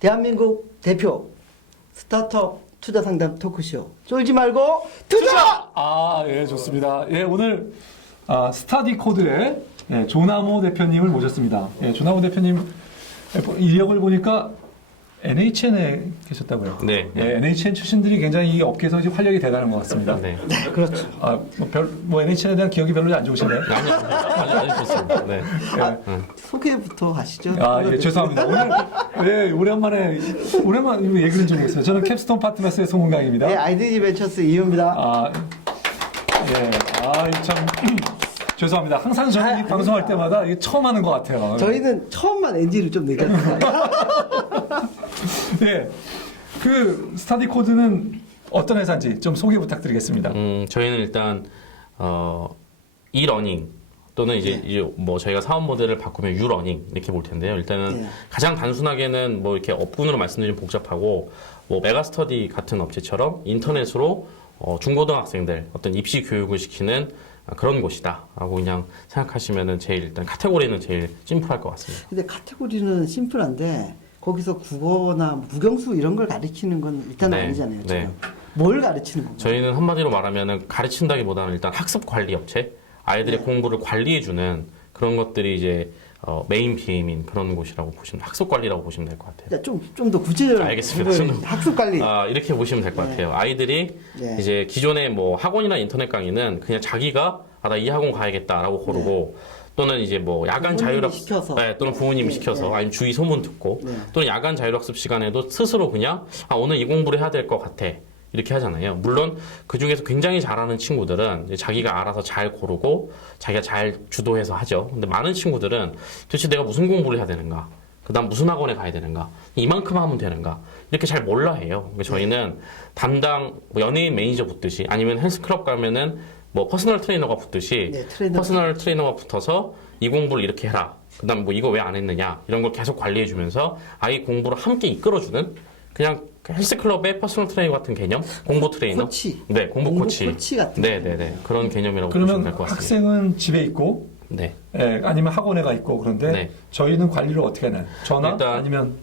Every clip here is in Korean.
대한민국 대표 스타트업 투자 상담 토크쇼 쫄지 말고 투자! 아, 예, 좋습니다. 예, 오늘 스타디 코드의 조남호 대표님을 모셨습니다. 예, 조남호 대표님 이력을 보니까 NHN에 계셨다고요? 네. 예, NHN 출신들이 굉장히 이 업계에서 지금 활력이 대단한 것 같습니다. 네. 네, 그렇죠. NHN에 대한 기억이 별로 안 좋으시네요. 아니요, 아주 좋습니다. 네. 소개부터 하시죠. 예, 죄송합니다. 오늘 오랜만에 얘기를 좀 했어요. 저는 캡스톤 파트너스의 송은강입니다. 네, IDG 벤처스 이유입니다. 참 죄송합니다. 항상 저는 이 방송할 때마다 이게 처음 하는 것 같아요. 저희는 처음만 NG를 좀 내겠습니다. 예, 그 스타디 코드는 어떤 회사인지 좀 소개 부탁드리겠습니다. 저희는 일단 e-러닝 또는 이제 뭐 저희가 사업 모델을 바꾸면 유러닝 이렇게 볼 텐데요. 일단은 가장 단순하게는 뭐 이렇게 업군으로 말씀드리면 복잡하고 뭐 메가스터디 같은 업체처럼 인터넷으로 중고등학생들 어떤 입시 교육을 시키는 그런 곳이다라고 그냥 생각하시면은 제일 일단 카테고리는 제일 심플할 것 같습니다. 근데 카테고리는 심플한데 거기서 국어나 국영수 이런 걸 가르치는 건 일단 네, 아니잖아요. 지금. 네. 뭘 가르치는 건가요? 저희는 한마디로 말하면은 가르친다기보다는 일단 학습 관리 업체, 아이들의 공부를 관리해주는 그런 것들이 이제 메인 BM인 그런 곳이라고 보시면 학습 관리라고 보시면 될 것 같아요. 좀 더 구체적으로 알겠습니다. 학습 관리. 이렇게 보시면 될 것 같아요. 아이들이 이제 기존의 뭐 학원이나 인터넷 강의는 그냥 자기가 나 이 학원 가야겠다라고 고르고 또는 이제 뭐 야간 자율학습 시켜서. 또는 부모님이 시켜서 아니면 주위 소문 듣고 또는 야간 자율학습 시간에도 스스로 그냥 오늘 이 공부를 해야 될 것 같아. 이렇게 하잖아요. 물론 그 중에서 굉장히 잘하는 친구들은 이제 자기가 알아서 잘 고르고 자기가 잘 주도해서 하죠. 근데 많은 친구들은 도대체 내가 무슨 공부를 해야 되는가? 그 다음 무슨 학원에 가야 되는가? 이만큼 하면 되는가? 이렇게 잘 몰라 해요. 그러니까 저희는 담당 뭐 연예인 매니저 붙듯이 아니면 헬스클럽 가면은 뭐 퍼스널 트레이너가 붙듯이 퍼스널 트레이너가 붙어서 이 공부를 이렇게 해라. 그 다음 뭐 이거 왜 안 했느냐? 이런 걸 계속 관리해주면서 아이 공부를 함께 이끌어주는 그냥 헬스클럽의 퍼스널 트레이너 같은 개념? 공부 트레이너? 코치. 네, 공부 코치. 같은 네네네. 그런 개념이라고 보시면 될 그러면 것 같습니다. 학생은 집에 있고, 네. 아니면 학원에 가 있고 그런데 저희는 관리를 어떻게 하나요? 전화? 아니면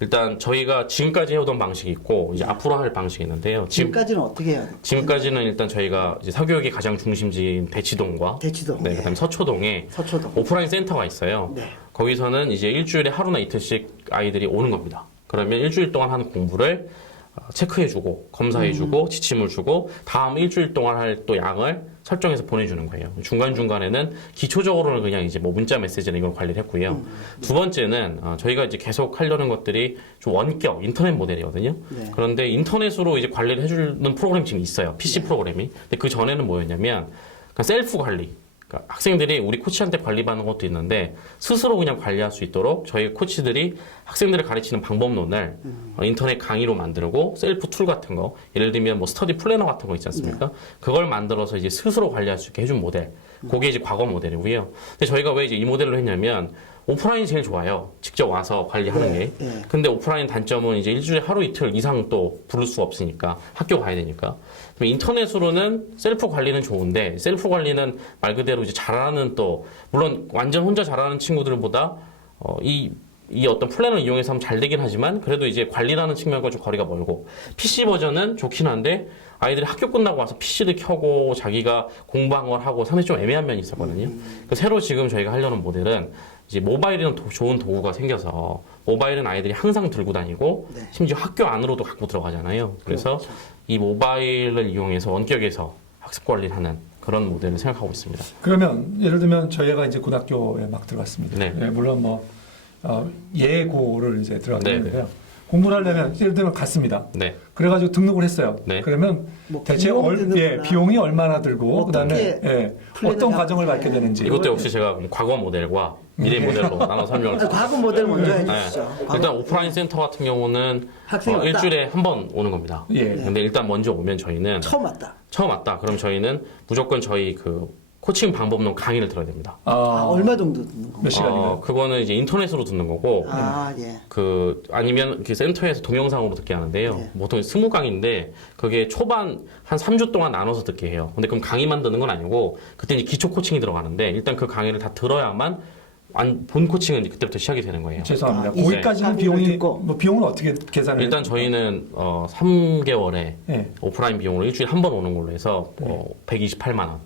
일단 저희가 지금까지 해오던 방식이 있고 이제 앞으로 할 방식이 있는데요. 지금까지는 어떻게 해야 돼요? 지금까지는 일단 저희가 이제 사교육의 가장 중심지인 대치동과 그다음에 서초동에 오프라인 센터가 있어요. 거기서는 이제 일주일에 하루나 이틀씩 아이들이 오는 겁니다. 그러면 일주일 동안 하는 공부를 체크해주고 검사해주고 지침을 주고 다음 일주일 동안 할 또 양을 설정해서 보내주는 거예요. 중간중간에는 기초적으로는 그냥 이제 뭐 문자 메시지나 이걸 관리를 했고요. 두 번째는 저희가 이제 계속 하려는 것들이 좀 원격 인터넷 모델이거든요. 그런데 인터넷으로 이제 관리를 해주는 프로그램이 지금 있어요. PC 프로그램이. 근데 그 전에는 뭐였냐면 그냥 셀프 관리. 그러니까 학생들이 우리 코치한테 관리받는 것도 있는데 스스로 그냥 관리할 수 있도록 저희 코치들이 학생들을 가르치는 방법론을 인터넷 강의로 만들고 셀프 툴 같은 거 예를 들면 뭐 스터디 플래너 같은 거 있지 않습니까? 그걸 만들어서 이제 스스로 관리할 수 있게 해준 모델 그게 이제 과거 모델이고요. 근데 저희가 왜 이제 이 모델로 했냐면 오프라인이 제일 좋아요. 직접 와서 관리하는 게. 근데 오프라인 단점은 이제 일주일에 하루 이틀 이상 또 부를 수 없으니까 학교 가야 되니까. 인터넷으로는 셀프 관리는 좋은데 셀프 관리는 말 그대로 이제 잘하는 또 물론 완전 혼자 잘하는 친구들보다 이 어떤 플랜을 이용해서 하면 잘 되긴 하지만 그래도 이제 관리라는 측면과 좀 거리가 멀고 PC 버전은 좋긴 한데 아이들이 학교 끝나고 와서 PC를 켜고 자기가 공부한 걸 하고 상당히 좀 애매한 면이 있었거든요. 새로 지금 저희가 하려는 모델은 이제 모바일은 좋은 도구가 생겨서 모바일은 아이들이 항상 들고 다니고 심지어 학교 안으로도 갖고 들어가잖아요. 그래서 이 모바일을 이용해서 원격에서 학습 관리를 하는 그런 모델을 생각하고 있습니다. 그러면 예를 들면 저희가 이제 고등학교에 막 들어갔습니다. 물론 뭐 예고를 이제 들어갔는데요. 공부를 하려면 예를 들면 갔습니다. 그래가지고 등록을 했어요. 그러면 뭐 대체 비용이 얼마나 들고 그다음에 어떤 과정을 밟게 되는지 이것도 역시 제가 과거 모델과 미래 모델로 나눠 설명을 드릴게요. 과거 모델 먼저 해주시죠. 일단 오프라인 센터 같은 경우는 일주일에 한 번 오는 겁니다. 근데 일단 먼저 오면 저희는 처음 왔다. 그럼 저희는 무조건 저희 그 코칭 방법론 강의를 들어야 됩니다. 얼마 정도 듣는 건가요? 몇 시간인가요? 그거는 이제 인터넷으로 듣는 거고, 아니면 이렇게 센터에서 동영상으로 듣게 하는데요. 보통 20강인데, 그게 초반 한 3주 동안 나눠서 듣게 해요. 근데 그럼 강의만 듣는 건 아니고, 그때 이제 기초 코칭이 들어가는데, 일단 그 강의를 다 들어야만 본 코칭은 그때부터 시작이 되는 거예요. 죄송합니다. 아, 거기까지는 이제 비용이 듣고. 뭐 비용은 어떻게 계산을? 일단 저희는 3개월에 네. 오프라인 비용으로 일주일에 한 번 오는 걸로 해서 128만 원.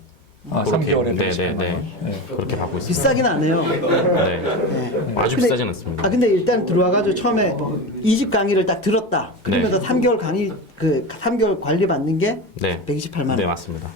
아, 그렇게, 3개월에 네, 128만 네, 원. 네. 그렇게 받고 있습니다. 비싸긴 하네요. 네. 네. 아주 근데- 비싸진 않습니다. 아 근데 일단 들어와가지고 처음에 2집 강의를 딱 들었다. 그러면서 네. 3개월 강의 그 3개월 관리 받는 게 네. 128만 원. 네, 맞습니다.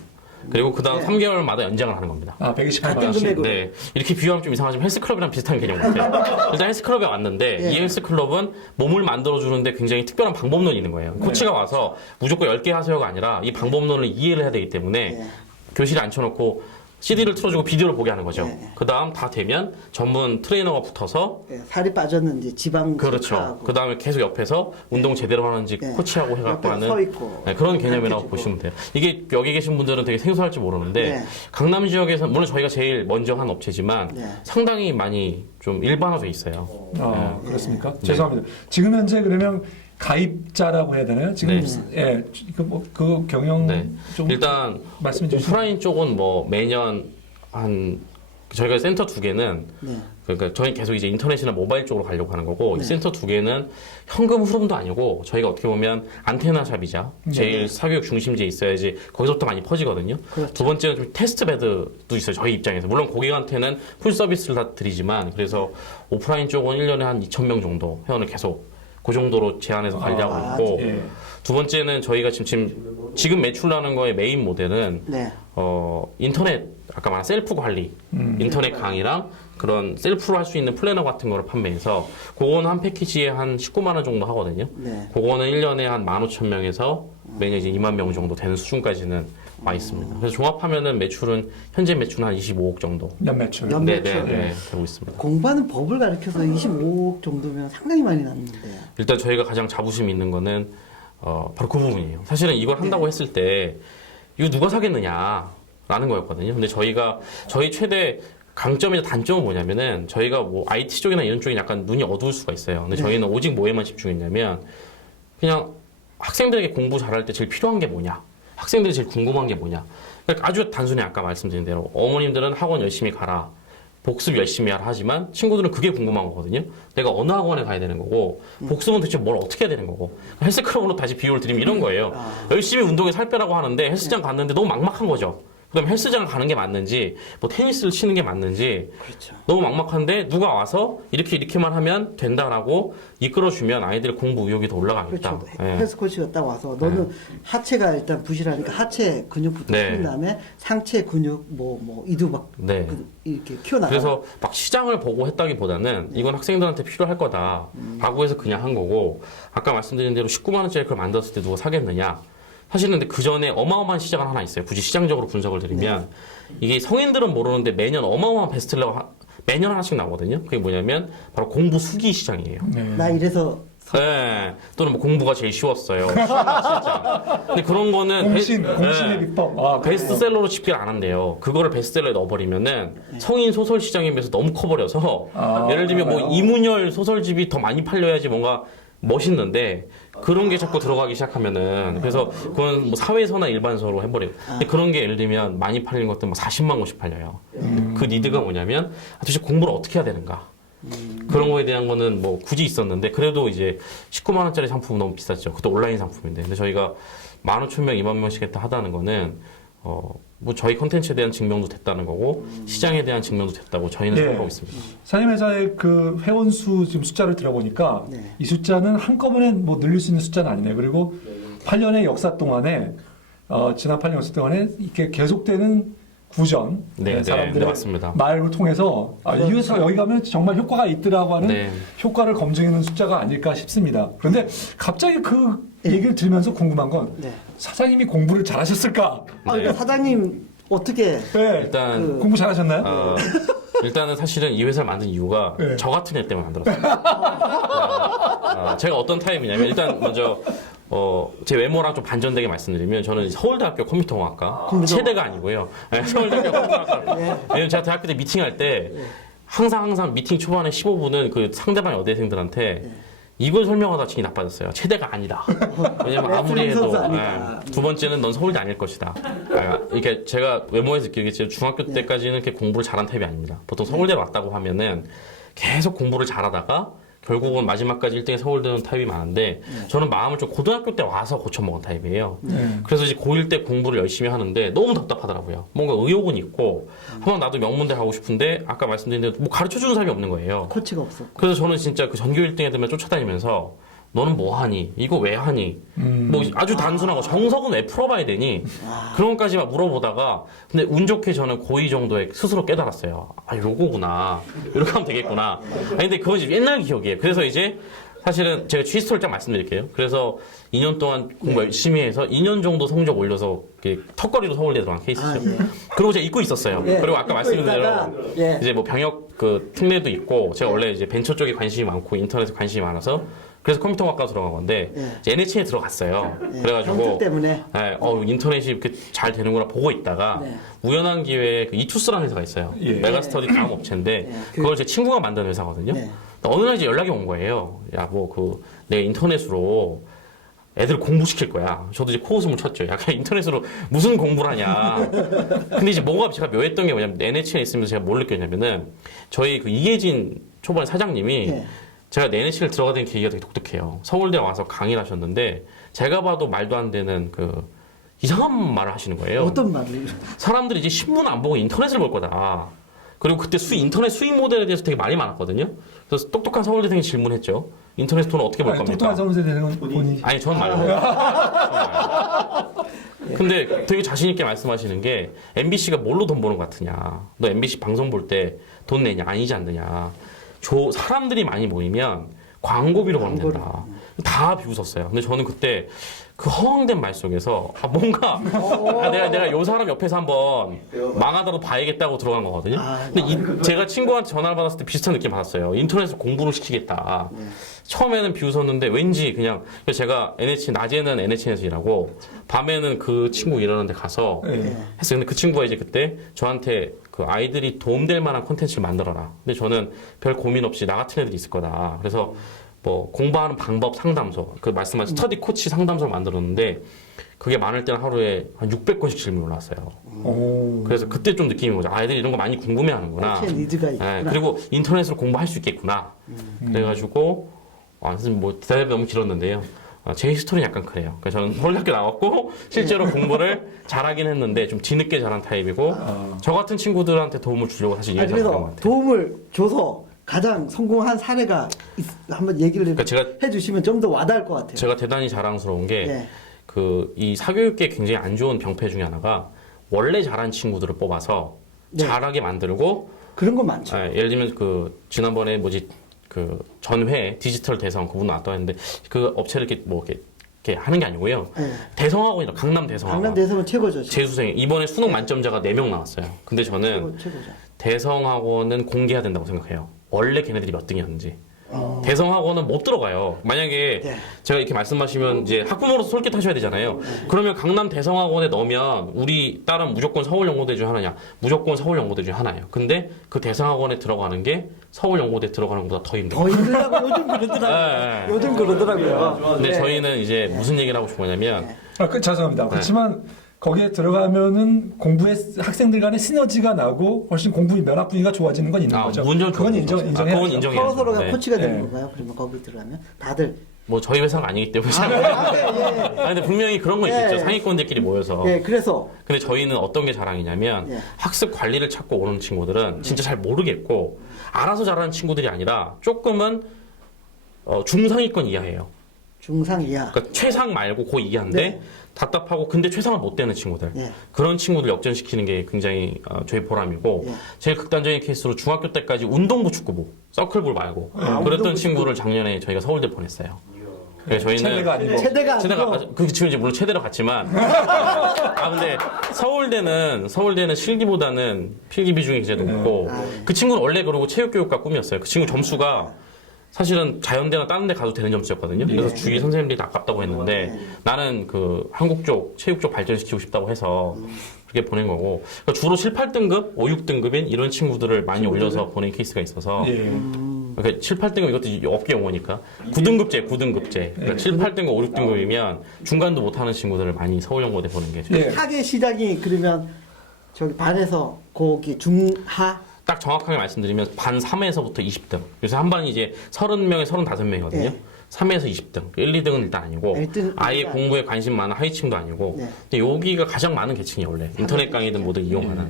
그리고 그 다음 네. 3개월마다 연장을 하는 겁니다. 아, 128만 같은 원씩. 금액으로. 네. 이렇게 비유하면 좀 이상하지만 헬스클럽이랑 비슷한 개념 같아요. 일단 헬스클럽에 왔는데 예. 이 헬스클럽은 몸을 만들어주는데 굉장히 특별한 방법론이 있는 거예요. 코치가 와서 무조건 10개 하세요가 아니라 이 방법론을 이해를 해야 되기 때문에 예. 교실에 앉혀놓고 CD를 틀어주고 비디오를 보게 하는 거죠. 예. 그 다음 다 되면 전문 트레이너가 붙어서 예, 살이 빠졌는지 지방 그렇죠. 체크하고. 그 다음에 계속 옆에서 운동 제대로 하는지 예. 코치하고 해갖고 옆에 서 하는 있고. 네, 그런 개념이라고 가르쳐주고. 보시면 돼요. 이게 여기 계신 분들은 되게 생소할지 모르는데 네. 강남 지역에서 물론 저희가 제일 먼저 한 업체지만 네. 상당히 많이 좀 일반화돼 있어요. 아, 그렇습니까? 네. 죄송합니다. 지금 현재 그러면 가입자라고 해야 되나요? 지금 네. 예, 그 경영 네. 좀 일단 말씀해 주시죠. 오프라인 쪽은 뭐 매년 한 저희가 센터 2개는 네. 그러니까 저희 계속 이제 인터넷이나 모바일 쪽으로 가려고 하는 거고 네. 이 센터 2개는 현금 흐름도 아니고 저희가 어떻게 보면 안테나 샵이자 제일 네. 사교육 중심지에 있어야지 거기서부터 많이 퍼지거든요. 그렇죠. 두 번째는 좀 테스트 베드도 있어요. 저희 입장에서 물론 고객한테는 풀 서비스를 다 드리지만 그래서 오프라인 쪽은 1년에 한 2,000명 정도 회원을 계속 그 정도로 제한해서 관리하고 아, 있고 예. 두 번째는 저희가 지금 매출하는 거의 메인 모델은 네. 인터넷 아까 말한 셀프 관리, 인터넷 강의랑 그런 셀프로 할 수 있는 플래너 같은 거를 판매해서 그거는 한 패키지에 한 19만 원 정도 하거든요. 네. 그거는 1년에 한 15,000명에서 매년 이제 2만 명 정도 되는 수준까지는 와 있습니다. 그래서 종합하면은 매출은 현재 매출은 한 25억 정도. 연매출. 연- 네, 매출. 네, 네, 되고 있습니다. 공부하는 법을 가르쳐서 25억 정도면 상당히 많이 났는데. 일단 저희가 가장 자부심 있는 거는 바로 그 부분이에요. 사실은 이걸 한다고 했을 때 이거 누가 사겠느냐라는 거였거든요. 근데 저희 최대 강점이나 단점은 뭐냐면은 저희가 뭐 IT 쪽이나 이런 쪽이 약간 눈이 어두울 수가 있어요. 근데 네. 저희는 오직 뭐에만 집중했냐면 그냥 학생들에게 공부 잘할 때 제일 필요한 게 뭐냐, 학생들이 제일 궁금한 게 뭐냐. 그러니까 아주 단순히 아까 말씀드린 대로 어머님들은 학원 열심히 가라. 복습 열심히 하라 하지만 친구들은 그게 궁금한 거거든요. 내가 어느 학원에 가야 되는 거고 복습은 대체 뭘 어떻게 해야 되는 거고 헬스클럽으로 다시 비유를 드리면 이런 거예요. 열심히 운동에 살 빼라고 하는데 헬스장 갔는데 너무 막막한 거죠. 그다음에 헬스장을 가는 게 맞는지 뭐 테니스를 치는 게 맞는지 그렇죠. 너무 막막한데 누가 와서 이렇게만 하면 된다라고 이끌어주면 아이들의 공부 의욕이 더 올라가겠다. 그렇죠. 예. 헬스 코치가 딱 와서 너는 하체가 일단 부실하니까 하체 근육부터 네. 키운 다음에 상체 근육 뭐 이두막 네. 이렇게 키워나가. 그래서 막 시장을 보고 했다기보다는 이건 학생들한테 필요할 거다라고 해서 그냥 한 거고 아까 말씀드린 대로 19만 원짜리 그걸 만들었을 때 누가 사겠느냐? 사실은 근데 그 전에 어마어마한 시장은 하나 있어요. 굳이 시장적으로 분석을 드리면 이게 성인들은 모르는데 매년 어마어마한 베스트셀러가 매년 하나씩 나오거든요. 그게 뭐냐면 바로 공부 수기 시장이에요. 나 이래서 네. 또는 뭐 공부가 제일 쉬웠어요. 진짜. 근데 그런 거는 공신의 비법. 아, 베스트셀러로 집계를 안 한대요. 그거를 베스트셀러에 넣어버리면은 성인 소설 시장에 비해서 너무 커버려서 예를 들면 뭐 이문열 소설집이 더 많이 팔려야지 뭔가 멋있는데 그런 게 자꾸 들어가기 시작하면은 그래서 그건 뭐 사회서나 일반서로 해버려요. 근데 그런 게 예를 들면 많이 팔리는 것들 뭐 40만 권씩 팔려요. 그 니드가 뭐냐면 도대체 공부를 어떻게 해야 되는가? 그런 거에 대한 거는 뭐 굳이 있었는데 그래도 이제 19만 원짜리 상품은 너무 비쌌죠. 그것도 온라인 상품인데. 근데 저희가 15,000명, 2만 명씩 했다 하다는 거는 뭐 저희 컨텐츠에 대한 증명도 됐다는 거고 시장에 대한 증명도 됐다고 저희는 생각하고 있습니다. 사장님 회사의 그 회원수 지금 숫자를 들어보니까 네. 이 숫자는 한꺼번에 뭐 늘릴 수 있는 숫자는 아니네요. 그리고 8년의 역사 동안에 지난 8년 역사 동안에 이렇게 계속되는 구전 네, 사람들의 네, 맞습니다. 말을 통해서 이 회사가 여기 가면 정말 효과가 있더라고 하는 네. 효과를 검증하는 숫자가 아닐까 싶습니다. 그런데 갑자기 그 얘기를 들으면서 궁금한 건 네. 사장님이 공부를 잘하셨을까? 그러니까 사장님 어떻게 네. 일단 공부 잘하셨나요? 일단은 사실은 이 회사를 만든 이유가 네. 저 같은 애 때문에 만들었어요. 제가 어떤 타입이냐면 일단 먼저 제 외모랑 좀 반전되게 말씀드리면 저는 서울대학교 컴퓨터공학과 체대가 아니고요. 네, 서울대학교 컴퓨터공학과. 왜냐면 제가 대학교 때 미팅할 때 항상 미팅 초반에 15분은 그 상대방 여대생들한테 이걸 설명하다 진이 나빠졌어요. 체대가 아니다. 왜냐면 아무리 해도 두 번째는 넌 서울대 아닐 것이다. 이렇게 제가 외모에서 느끼겠지만 중학교 때까지는 이렇게 공부를 잘한 타입이 아닙니다. 보통 서울대 왔다고 하면은 계속 공부를 잘하다가 결국은 마지막까지 1등에 서울대는 타입이 많은데 저는 마음을 좀 고등학교 때 와서 고쳐먹은 타입이에요. 그래서 이제 고1 때 공부를 열심히 하는데 너무 답답하더라고요. 뭔가 의욕은 있고 한번 나도 명문대 가고 싶은데 아까 말씀드린 대로 뭐 가르쳐주는 사람이 없는 거예요. 코치가 없었고. 그래서 저는 진짜 그 전교 1등 애들만 쫓아다니면서 너는 뭐 하니? 이거 왜 하니? 뭐 아주 단순하고 정석은 왜 풀어봐야 되니? 그런 것까지 막 물어보다가 근데 운 좋게 저는 고2 정도에 스스로 깨달았어요. 아 요거구나. 이렇게 하면 되겠구나. 아니 근데 그건 이제 옛날 기억이에요. 그래서 이제 사실은 제가 취스토리를 딱 말씀드릴게요. 그래서 2년 동안 공부 열심히 해서 2년 정도 성적 올려서 턱걸이로 서울대 들어간 케이스죠. 그리고 제가 잊고 있었어요. 그리고 아까 말씀드린 대로 이제 뭐 병역 그 특례도 있고 제가 원래 이제 벤처 쪽에 관심이 많고 인터넷에 관심이 많아서 그래서 컴퓨터학과 들어간 건데 이제 NHN에 들어갔어요. 그래가지고 때문에 인터넷이 이렇게 잘 되는구나 보고 있다가 우연한 기회에 그 이투스라는 회사가 있어요. 메가스터디 다음 업체인데 그걸 제 친구가 만든 회사거든요. 어느 날 이제 연락이 온 거예요. 야, 뭐 내가 인터넷으로 애들 공부시킬 거야. 저도 이제 코웃음을 쳤죠. 약간 인터넷으로 무슨 공부를 하냐. 근데 이제 뭐가 제가 묘했던 게 뭐냐면 NHN에 있으면서 제가 뭘 느꼈냐면은 저희 그 이계진 초반 사장님이 제가 NHN을 들어가게 된 계기가 되게 독특해요. 서울대 와서 강의를 하셨는데 제가 봐도 말도 안 되는 그 이상한 말을 하시는 거예요. 어떤 말을? 사람들이 이제 신문 안 보고 인터넷을 볼 거다. 그리고 그때 인터넷 수익 모델에 대해서 되게 말이 많았거든요. 그래서 똑똑한 서울대생이 질문했죠. 인터넷 돈을 어떻게 벌 겁니까? 똑똑한 서울대생은 본인이. 아니, 저는 말고. 근데 되게 자신있게 말씀하시는 게 MBC가 뭘로 돈 버는 것 같으냐. 너 MBC 방송 볼 때 돈 내냐? 아니지 않느냐. 사람들이 많이 모이면 광고비로 벌면 된다. 다 비웃었어요. 근데 저는 그때 그 허황된 말 속에서 뭔가 내가 요 사람 옆에서 한번 망하더라도 봐야겠다고 들어간 거거든요. 근데 제가 친구한테 전화를 받았을 때 비슷한 느낌 받았어요. 인터넷에서 공부를 시키겠다. 처음에는 비웃었는데 왠지 그냥 제가 낮에는 NHN에서 일하고 밤에는 그 친구 일하는 데 가서 했어요. 근데 그 친구가 이제 그때 저한테 그 아이들이 도움될 만한 콘텐츠를 만들어라. 근데 저는 별 고민 없이 나 같은 애들이 있을 거다. 그래서 뭐 공부하는 방법 상담소, 그 말씀하신 스터디 코치 상담소를 만들었는데 그게 많을 때는 하루에 한 600건씩 질문이 올라왔어요. 그래서 그때 좀 느낌이 오죠. 아이들이 이런 거 많이 궁금해하는구나. 니즈가 있구나. 그리고 인터넷으로 공부할 수 있겠구나. 그래가지고 선생님 뭐 대답이 너무 길었는데요. 제 히스토리는 약간 그래요. 그러니까 저는 서울대학교 나왔고 실제로 공부를 잘하긴 했는데 좀 뒤늦게 잘한 타입이고 저 같은 친구들한테 도움을 주려고 사실 이해를 잘한 것 같아요. 도움을 줘서 가장 성공한 사례가 한번 얘기를 해주시면 좀 더 와닿을 것 같아요. 제가 대단히 자랑스러운 게 이 사교육계 굉장히 안 좋은 병폐 중에 하나가 원래 잘한 친구들을 뽑아서 잘하게 만들고 그런 건 많죠. 예를 들면 지난번에 전회 디지털 대성 그분 나왔다고 했는데 그 업체를 이렇게 하는 게 아니고요. 대성학원이라 강남 대성학원. 강남 대성은 최고죠. 재수생 이번에 수능 만점자가 4명 나왔어요. 근데 저는 최고죠. 대성학원은 공개해야 된다고 생각해요. 원래 걔네들이 몇 등이었는지. 대성학원은 못 들어가요. 만약에 제가 이렇게 말씀하시면 이제 학부모로서 솔깃하셔야 되잖아요. 그러면 강남 대성학원에 넣으면 우리 딸은 무조건 서울연고대 중 하나냐? 무조건 서울연고대 중 하나예요. 근데 그 대성학원에 들어가는 게 서울연고대 들어가는 것보다 더 힘들어요. 더 힘들다고 요즘 그러더라고요. 요즘 그러더라고요. 근데 저희는 이제 무슨 얘기를 하고 싶은 거냐면 죄송합니다. 그렇지만 거기에 들어가면은 학생들 간의 시너지가 나고 훨씬 공부 면학 분위기가 좋아지는 건 있는 거죠. 그건 인정해야죠. 서로서로가 코치가 되는 건가요? 그러면 거기 들어가면 다들 뭐 저희 회사가 아니기 때문에 근데 분명히 그런 거 있겠죠. 상위권들끼리 모여서. 그래서 근데 저희는 어떤 게 자랑이냐면 학습 관리를 찾고 오는 친구들은 진짜 잘 모르겠고 알아서 잘하는 친구들이 아니라 조금은 중상위권 이하예요. 중상 이하. 그러니까 최상 말고 고 이하인데 답답하고 근데 최상을 못 되는 친구들. 그런 친구들 역전시키는 게 굉장히 저희 보람이고 제일 극단적인 케이스로 중학교 때까지 운동부 축구부, 서클볼 말고 그랬던 친구를 작년에 저희가 서울대 보냈어요. 그래서 저희는 체대가 아니고 그 지금 이제 물론 체대로 갔지만 근데 서울대는 실기보다는 필기 비중이 굉장히 높고 그 친구는 원래 그러고 체육교육과 꿈이었어요. 그 친구 점수가 사실은 자연대나 다른 데 가도 되는 점수였거든요. 그래서 주위 선생님들이 아깝다고 했는데 나는 한국 쪽, 체육 쪽 발전시키고 싶다고 해서 그렇게 보낸 거고 그러니까 주로 7, 8등급, 5, 6등급인 이런 친구들을 많이 올려서 보낸 케이스가 있어서 그러니까 7, 8등급 이것도 업계 용어니까 9등급제. 그러니까 7, 8등급, 5, 6등급이면 중간도 못하는 친구들을 많이 서울연고대 보는 게 좋아요. 타겟 시장이 그러면 저기 반에서 거기 중하 딱 정확하게 말씀드리면 반 3에서부터 20등. 요새 한 반이 이제 30명에 35명이거든요. 네. 3에서 20등. 1, 2등은 일단 아니고 1등 아예 일단 공부에 관심 많은 하위층도 아니고 네. 근데 여기가 가장 많은 계층이 원래 인터넷 강의든 뭐든 이용하는.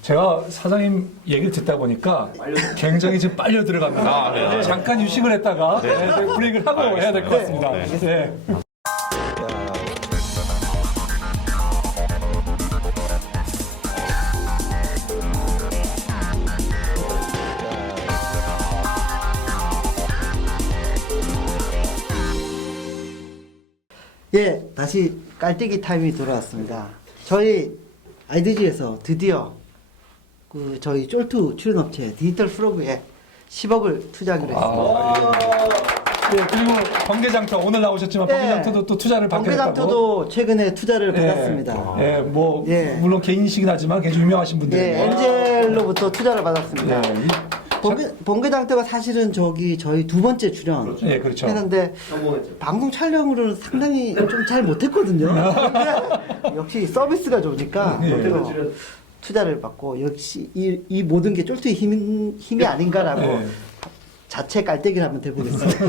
제가 사장님 얘기를 듣다 보니까 굉장히 지금 빨려 들어갑니다. 아, 네. 네, 잠깐 휴식을 했다가 브레이크를 하고 해야 될 것 같습니다. 네. 네. 예, 다시 깔때기 타임이 돌아왔습니다. 저희 아이디지에서 드디어 그 저희 쫄투 출연업체 디지털 프로그에 10억을 투자하기로 했습니다. 네, 그리고 번개장터 오늘 나오셨지만 네. 번개장터도 또 투자를 받게 됐다고. 번개장터도 최근에 투자를 예. 받았습니다. 예, 뭐 예. 물론 개인이시긴 하지만 굉장히 유명하신 예, 분들인데. 엔젤로부터 투자를 받았습니다. 예, 번개장터가 사실은 저기 저희 두 번째 출연 예, 그렇죠. 했는데 방송 촬영으로는 상당히 좀 잘 못했거든요. 근데 역시 서비스가 좋으니까 예. 또 투자를 받고 역시 이 모든 게 쫄투의 힘이 아닌가라고 예. 자체 깔때기를 한번 대보겠습니다.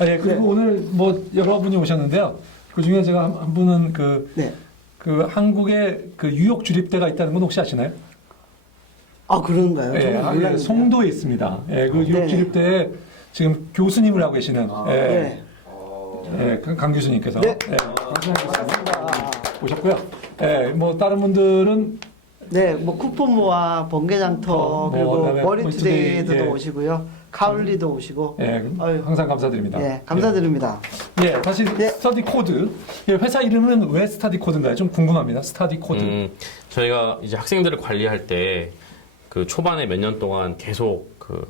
아, 예, 그리고 오늘 뭐 여러분이 오셨는데요. 그 중에 제가 한 분은 네. 그 한국에 그 뉴욕 주립대가 있다는 건 혹시 아시나요? 아 그런가요? 예, 저는 몰랐는데. 송도에 있습니다. 예, 그 뉴욕 네. 주립대에 지금 교수님을 하고 계시는 네. 강 교수님께서 네. 방송하셨습니다. 오셨고요. 예, 뭐 다른 분들은 네, 뭐 쿠폰모아, 번개장터 뭐 그리고 그다음에 머리투데이도 예. 오시고요. 카울리도 오시고. 예, 아유. 항상 감사드립니다. 예, 감사드립니다. 예, 다시 예. 스터디 코드. 예, 회사 이름은 왜 스터디 코드인가요? 좀 궁금합니다. 스터디 코드. 저희가 이제 학생들을 관리할 때 그 초반에 몇 년 동안 계속 그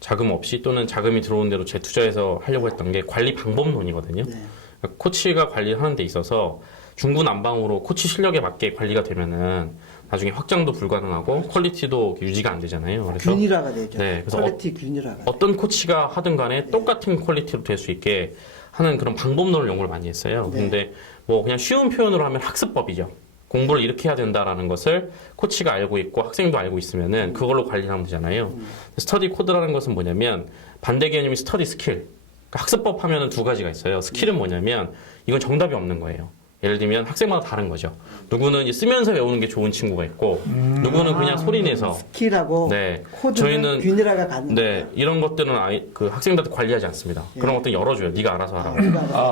자금 없이 또는 자금이 들어온 대로 재투자해서 하려고 했던 게 관리 방법론이거든요. 네. 그러니까 코치가 관리를 하는 데 있어서 중구난방으로 코치 실력에 맞게 관리가 되면은 나중에 확장도 불가능하고 퀄리티도 유지가 안 되잖아요. 그래서 균일화가 되죠. 네, 그래서 퀄리티 균일화가. 어떤 코치가 하든 간에 똑같은 퀄리티로 될 수 있게 하는 그런 방법론을 연구를 많이 했어요. 네. 근데 뭐 그냥 쉬운 표현으로 하면 학습법이죠. 공부를 이렇게 해야 된다라는 것을 코치가 알고 있고 학생도 알고 있으면은 그걸로 관리를 하면 되잖아요. 스터디 코드라는 것은 뭐냐면 반대 개념이 스터디 스킬. 그러니까 학습법 하면은 두 가지가 있어요. 스킬은 뭐냐면 이건 정답이 없는 거예요. 예를 들면 학생마다 다른 거죠. 누구는 이제 쓰면서 외우는 게 좋은 친구가 있고, 누구는 그냥 소리 내서. 스킬하고 네. 코드는 저희는 균일화가 가능. 네, 이런 것들은 그 학생들한테 관리하지 않습니다. 그런 것들은 열어줘요. 네가 알아서 하라고.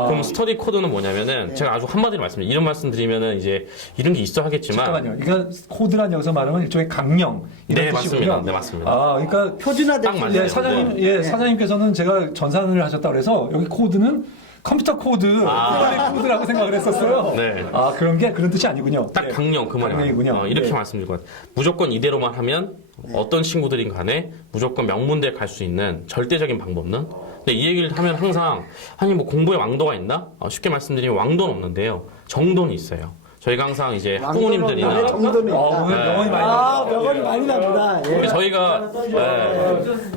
그럼 스터디 코드는 뭐냐면은 제가 아주 한마디로 말씀드려요. 이런 말씀 드리면은 이제 이런 게 있어 하겠지만. 잠깐만요. 이거 코드란 여기서 말하면 일종의 강령 이런 네, 뜻이군요. 맞습니다. 네, 맞습니다. 아, 그러니까 표준화된 딱 맞네요. 예, 사장님, 네. 예, 사장님께서는 제가 전산을 하셨다 그래서 여기 코드는 컴퓨터 코드, 프로그래밍 코드라고 생각을 했었어요. 네. 아, 그런 뜻이 아니군요. 딱 예. 강령 그 말이 강령이군요. 맞아요. 이렇게 네. 말씀드릴 것 같아요. 무조건 이대로만 하면 어떤 친구들인 간에 무조건 명문대에 갈 수 있는 절대적인 방법론. 근데 이 얘기를 하면 항상 아니 뭐 공부에 왕도가 있나? 쉽게 말씀드리면 왕도는 없는데요. 정도는 있어요. 저희가 항상 이제 학부모님들이나 정도는 있다. 오늘 명언이 많이 명언이 많이 납니다. 예. 저희가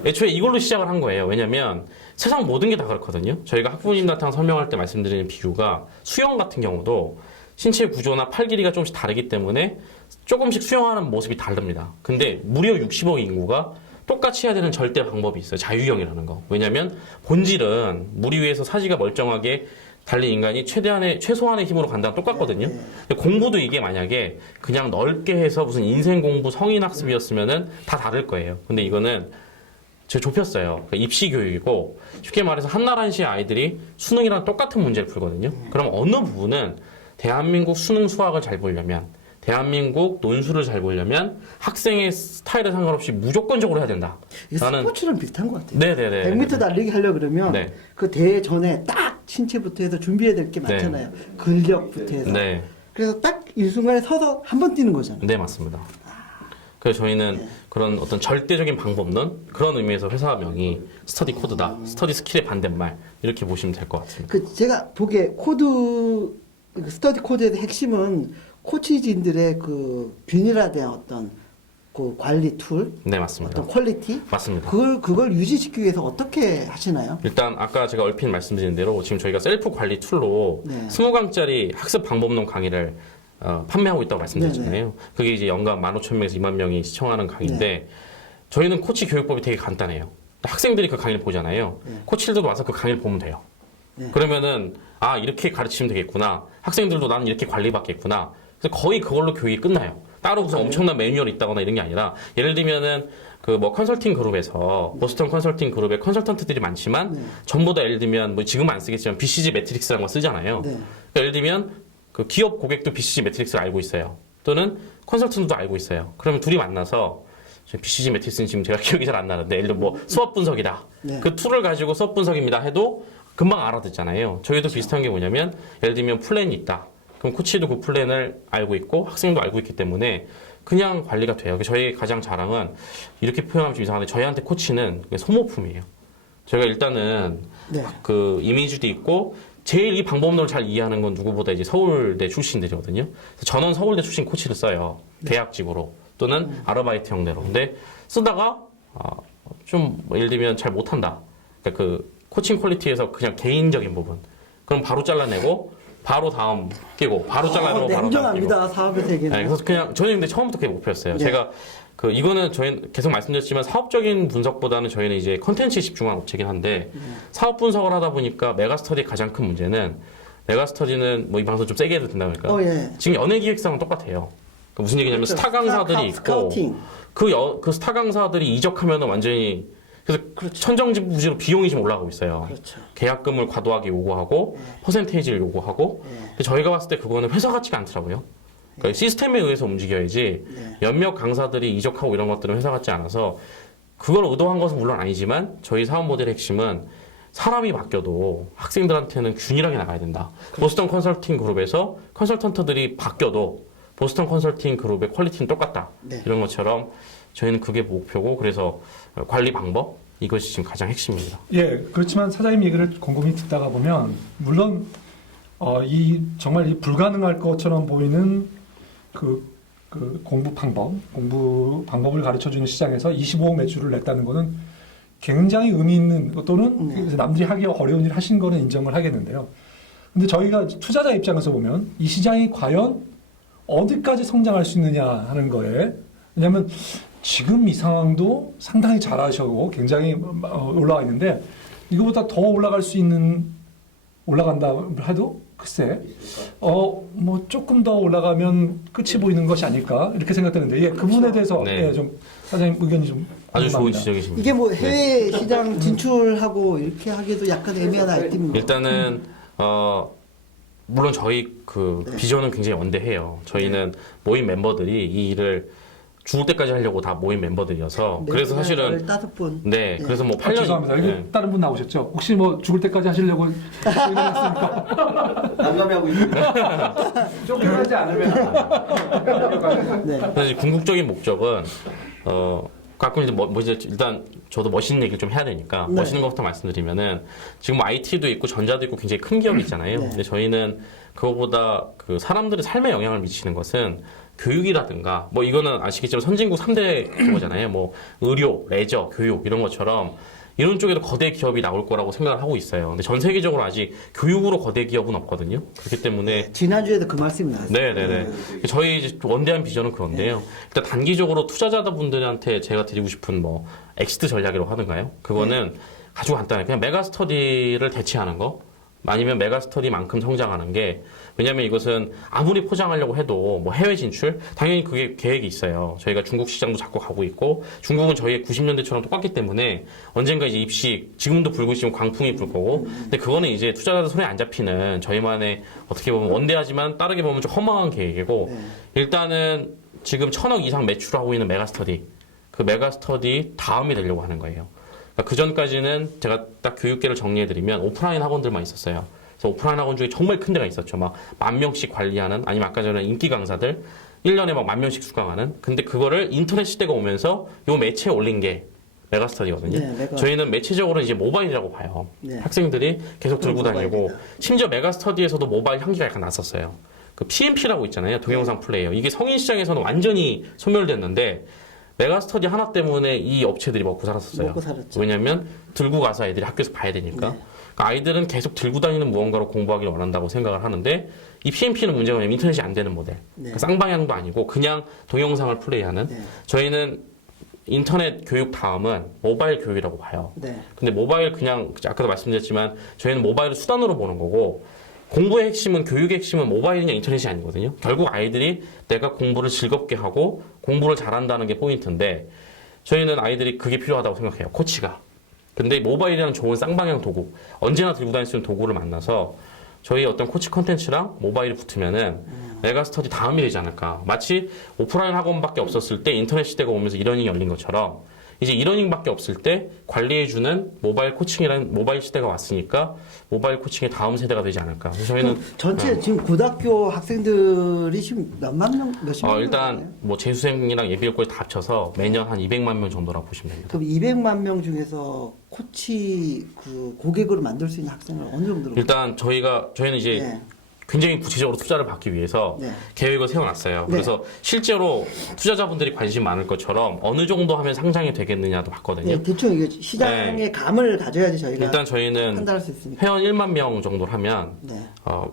애초에 이걸로 시작을 한 거예요. 왜냐면 세상 모든 게 다 그렇거든요. 저희가 학부모님들한테 설명할 때 말씀드리는 비유가 수영 같은 경우도 신체 구조나 팔 길이가 조금씩 다르기 때문에 조금씩 수영하는 모습이 다릅니다. 근데 무려 60억 인구가 똑같이 해야 되는 절대 방법이 있어요. 자유형이라는 거. 왜냐면 본질은 물 위에서 사지가 멀쩡하게 달린 인간이 최소한의 힘으로 간다는 똑같거든요. 근데 공부도 이게 만약에 그냥 넓게 해서 무슨 인생 공부, 성인 학습이었으면은 다 다를 거예요. 근데 이거는 제가 좁혔어요. 그러니까 입시 교육이고 쉽게 말해서 한나라한시의 아이들이 수능이랑 똑같은 문제를 풀거든요. 그럼 어느 부분은 대한민국 수능 수학을 잘 보려면 대한민국 논술을 잘 보려면 학생의 스타일에 상관없이 무조건적으로 해야 된다. 이게 스포츠랑 비슷한 것 같아요. 네네네. 100m 달리기 하려고 그러면 네. 그 대회 전에 딱 신체부터 해서 준비해야 될 게 많잖아요. 근력부터 해서. 네. 그래서 딱 이 순간에 서서 한 번 뛰는 거잖아요. 네, 맞습니다. 그래서 저희는 그런 어떤 절대적인 방법론 그런 의미에서 회사명이 스터디 코드다. 스터디 스킬의 반대말 이렇게 보시면 될 것 같습니다. 그 제가 보기에 스터디 코드의 핵심은 코치진들의 그 균일화된 어떤 그 관리 툴, 네, 맞습니다. 어떤 퀄리티, 맞습니다. 그걸 유지시키기 위해서 어떻게 하시나요? 일단 아까 제가 얼핏 말씀드린 대로 지금 저희가 셀프 관리 툴로 네. 20강짜리 학습 방법론 강의를 판매하고 있다고 말씀드렸잖아요. 그게 이제 연간 15,000명에서 2만 명이 시청하는 강의인데 저희는 코치 교육법이 되게 간단해요. 학생들이 그 강의를 보잖아요. 코치들도 와서 그 강의를 보면 돼요. 그러면은 아 이렇게 가르치면 되겠구나. 학생들도 나는 이렇게 관리받겠구나. 그래서 거의 그걸로 교육이 끝나요. 따로 무슨 엄청난 매뉴얼이 있다거나 이런 게 아니라 예를 들면은 그 뭐 컨설팅 그룹에서 보스턴 컨설팅 그룹의 컨설턴트들이 많지만 전부 다 예를 들면 뭐 지금은 안 쓰겠지만 BCG 매트릭스라는 거 쓰잖아요. 그러니까 예를 들면 그 기업 고객도 BCG 매트릭스를 알고 있어요. 또는 컨설턴트도 알고 있어요. 그러면 둘이 만나서 BCG 매트릭스는 지금 제가 기억이 잘 안 나는데 예를 들어 뭐 수업 분석이다. 그 툴을 가지고 수업 분석입니다 해도 금방 알아듣잖아요. 저희도 비슷한 게 뭐냐면 예를 들면 플랜이 있다. 그럼 코치도 그 플랜을 알고 있고 학생도 알고 있기 때문에 그냥 관리가 돼요. 저희 가장 자랑은 이렇게 표현하면 좀 이상한데 저희한테 코치는 소모품이에요. 저희가 일단은 그 이미지도 있고 제일 이 방법론을 잘 이해하는 건 누구보다 이제 서울대 출신들이거든요. 그래서 저는 서울대 출신 코치를 써요. 계약직으로 또는 아르바이트 형태로. 근데 쓰다가 좀 예를 들면 잘 못한다. 그러니까 그 코칭 퀄리티에서 그냥 개인적인 부분. 그럼 바로 잘라내고 바로 다음 끼고 바로 잘라내고 바로 다음 끼고. 냉정합니다. 사업의 세계는. 네, 그래서 그냥 저는 근데 처음부터 그게 목표였어요. 제가 그 이거는 저희는 계속 말씀드렸지만 사업적인 분석보다는 저희는 이제 컨텐츠에 집중한 업체긴 한데 사업 분석을 하다 보니까 메가스터디의 가장 큰 문제는 메가스터디는 뭐 이 방송 좀 세게 해도 된다 보니까 지금 연예 기획사랑 똑같아요. 그러니까 무슨 얘기냐면 스타 강사들이 있고 그 스타 강사들이 이적하면 완전히 그래서 천정부지로 비용이 좀 올라가고 있어요. 계약금을 과도하게 요구하고 퍼센테이지를 요구하고 근데 저희가 봤을 때 그거는 회사 같지가 않더라고요. 그러니까 시스템에 의해서 움직여야지 몇몇 강사들이 이적하고 이런 것들은 회사 같지 않아서 그걸 의도한 것은 물론 아니지만 저희 사업 모델의 핵심은 사람이 바뀌어도 학생들한테는 균일하게 나가야 된다. 보스턴 컨설팅 그룹에서 컨설턴트들이 바뀌어도 보스턴 컨설팅 그룹의 퀄리티는 똑같다. 이런 것처럼 저희는 그게 목표고 그래서 관리 방법 이것이 지금 가장 핵심입니다. 예, 그렇지만 사장님 얘기를 곰곰이 듣다가 보면 물론 이 정말 이 불가능할 것처럼 보이는 그 공부 방법을 가르쳐주는 시장에서 25억 매출을 냈다는 거는 굉장히 의미 있는 또는 남들이 하기 어려운 일을 하신 거는 인정을 하겠는데요. 근데 저희가 투자자 입장에서 보면 이 시장이 과연 어디까지 성장할 수 있느냐 하는 거에 왜냐하면 지금 이 상황도 상당히 잘하시고 굉장히 올라와 있는데 이거보다 더 올라갈 수 있는 올라간다 해도 글쎄 뭐 조금 더 올라가면 끝이 보이는 것이 아닐까 이렇게 생각되는데 예, 그 부분에 대해서 예, 좀 사장님 의견이 좀 아주 좋은 지적이십니다. 이게 뭐 해외 시장 진출하고 이렇게 하기도 약간 애매한 아이템입니다. 일단은 물론 저희 그 비전은 굉장히 원대해요. 저희는 모임 멤버들이 이 일을 죽을 때까지 하려고 다 모인 멤버들이어서 그래서 사실은 15분. 네, 그래서 뭐 8년 죄송합니다. 여기 다른 분 나오셨죠? 혹시 뭐 죽을 때까지 하시려고 생각했습니까? 난감해하고 있습니다. 쫓겨나지 않으면. 사실 궁극적인 목적은 가끔 이제 일단 저도 멋있는 얘기를 좀 해야 되니까 멋있는 것부터 말씀드리면은 지금 IT도 있고 전자도 있고 굉장히 큰 기업이 있잖아요. 근데 저희는 그거보다 그 사람들의 삶에 영향을 미치는 것은 교육이라든가 뭐 이거는 아시겠지만 선진국 3대 그거잖아요. 뭐 의료, 레저, 교육 이런 것처럼 이런 쪽에도 거대 기업이 나올 거라고 생각을 하고 있어요. 근데 전 세계적으로 아직 교육으로 거대 기업은 없거든요. 그렇기 때문에 지난주에도 그 말씀이 나왔어요. 네네네. 저희 이제 원대한 비전은 그건데요. 일단 단기적으로 투자자분들한테 제가 드리고 싶은 뭐 엑시트 전략이라고 하는가요? 그거는 아주 간단해요. 그냥 메가스터디를 대체하는 거. 아니면 메가스터디만큼 성장하는 게 왜냐하면 이것은 아무리 포장하려고 해도 뭐 해외 진출 당연히 그게 계획이 있어요. 저희가 중국 시장도 자꾸 가고 있고 중국은 저희의 90년대처럼 똑같기 때문에 언젠가 이제 입시 지금도 불고 있으면 광풍이 불 거고 근데 그거는 이제 투자자들 손에 안 잡히는 저희만의 어떻게 보면 원대하지만 다르게 보면 좀 허망한 계획이고 일단은 지금 1,000억 이상 매출하고 있는 메가스터디 그 메가스터디 다음이 되려고 하는 거예요. 그 전까지는 제가 딱 교육계를 정리해드리면 오프라인 학원들만 있었어요. 그래서 오프라인 학원 중에 정말 큰 데가 있었죠. 막 10,000명씩 관리하는 아니면 아까 전에 인기 강사들 1년에 막 10,000명씩 수강하는 근데 그거를 인터넷 시대가 오면서 요 매체에 올린 게 메가스터디거든요. 저희는 매체적으로 이제 모바일이라고 봐요. 학생들이 계속 들고 다니고 심지어 메가스터디에서도 모바일 향기가 약간 났었어요. 그 PMP라고 있잖아요. 동영상 플레이어. 이게 성인 시장에서는 완전히 소멸됐는데 메가스터디 하나 때문에 이 업체들이 먹고 살았었어요. 먹고 살았죠. 왜냐면 들고 가서 애들이 학교에서 봐야 되니까. 네. 그러니까 아이들은 계속 들고 다니는 무언가로 공부하기를 원한다고 생각을 하는데 이 PMP는 문제가 뭐냐면 인터넷이 안 되는 모델. 네. 그러니까 쌍방향도 아니고 그냥 동영상을 플레이하는. 네. 저희는 인터넷 교육 다음은 모바일 교육이라고 봐요. 네. 근데 모바일 그냥 아까도 말씀드렸지만 저희는 모바일을 수단으로 보는 거고 공부의 핵심은 교육의 핵심은 모바일이냐 인터넷이 아니거든요. 결국 아이들이 내가 공부를 즐겁게 하고 공부를 잘한다는 게 포인트인데 저희는 아이들이 그게 필요하다고 생각해요. 코치가. 근데 모바일이라는 좋은 쌍방향 도구, 언제나 들고 다닐 수 있는 도구를 만나서 저희 어떤 코치 컨텐츠랑 모바일이 붙으면은 메가스터디 다음이 되지 않을까. 마치 오프라인 학원밖에 없었을 때 인터넷 시대가 오면서 이러닝이 열린 것처럼 이제 이러닝밖에 없을 때 관리해주는 모바일 코칭이라는 모바일 시대가 왔으니까 모바일 코칭의 다음 세대가 되지 않을까. 그래서 저희는 전체 지금 고등학교 학생들이 지금 몇만 명, 몇십 명? 일단 뭐 재수생이랑 예비역고를 다 합쳐서 매년 한 200만 명 정도라고 보시면 됩니다. 그럼 200만 명 중에서 코치 그 고객으로 만들 수 있는 학생을 어느 정도로? 일단 저희는 이제 네. 굉장히 구체적으로 투자를 받기 위해서 네. 계획을 세워놨어요. 네. 그래서 실제로 투자자분들이 관심 많을 것처럼 어느 정도 하면 상장이 되겠느냐도 봤거든요. 네, 대충 이게 시장의 감을 가져야지 저희가 일단 저희는 판단할 수 있으니까. 회원 1만 명 정도를 하면 네.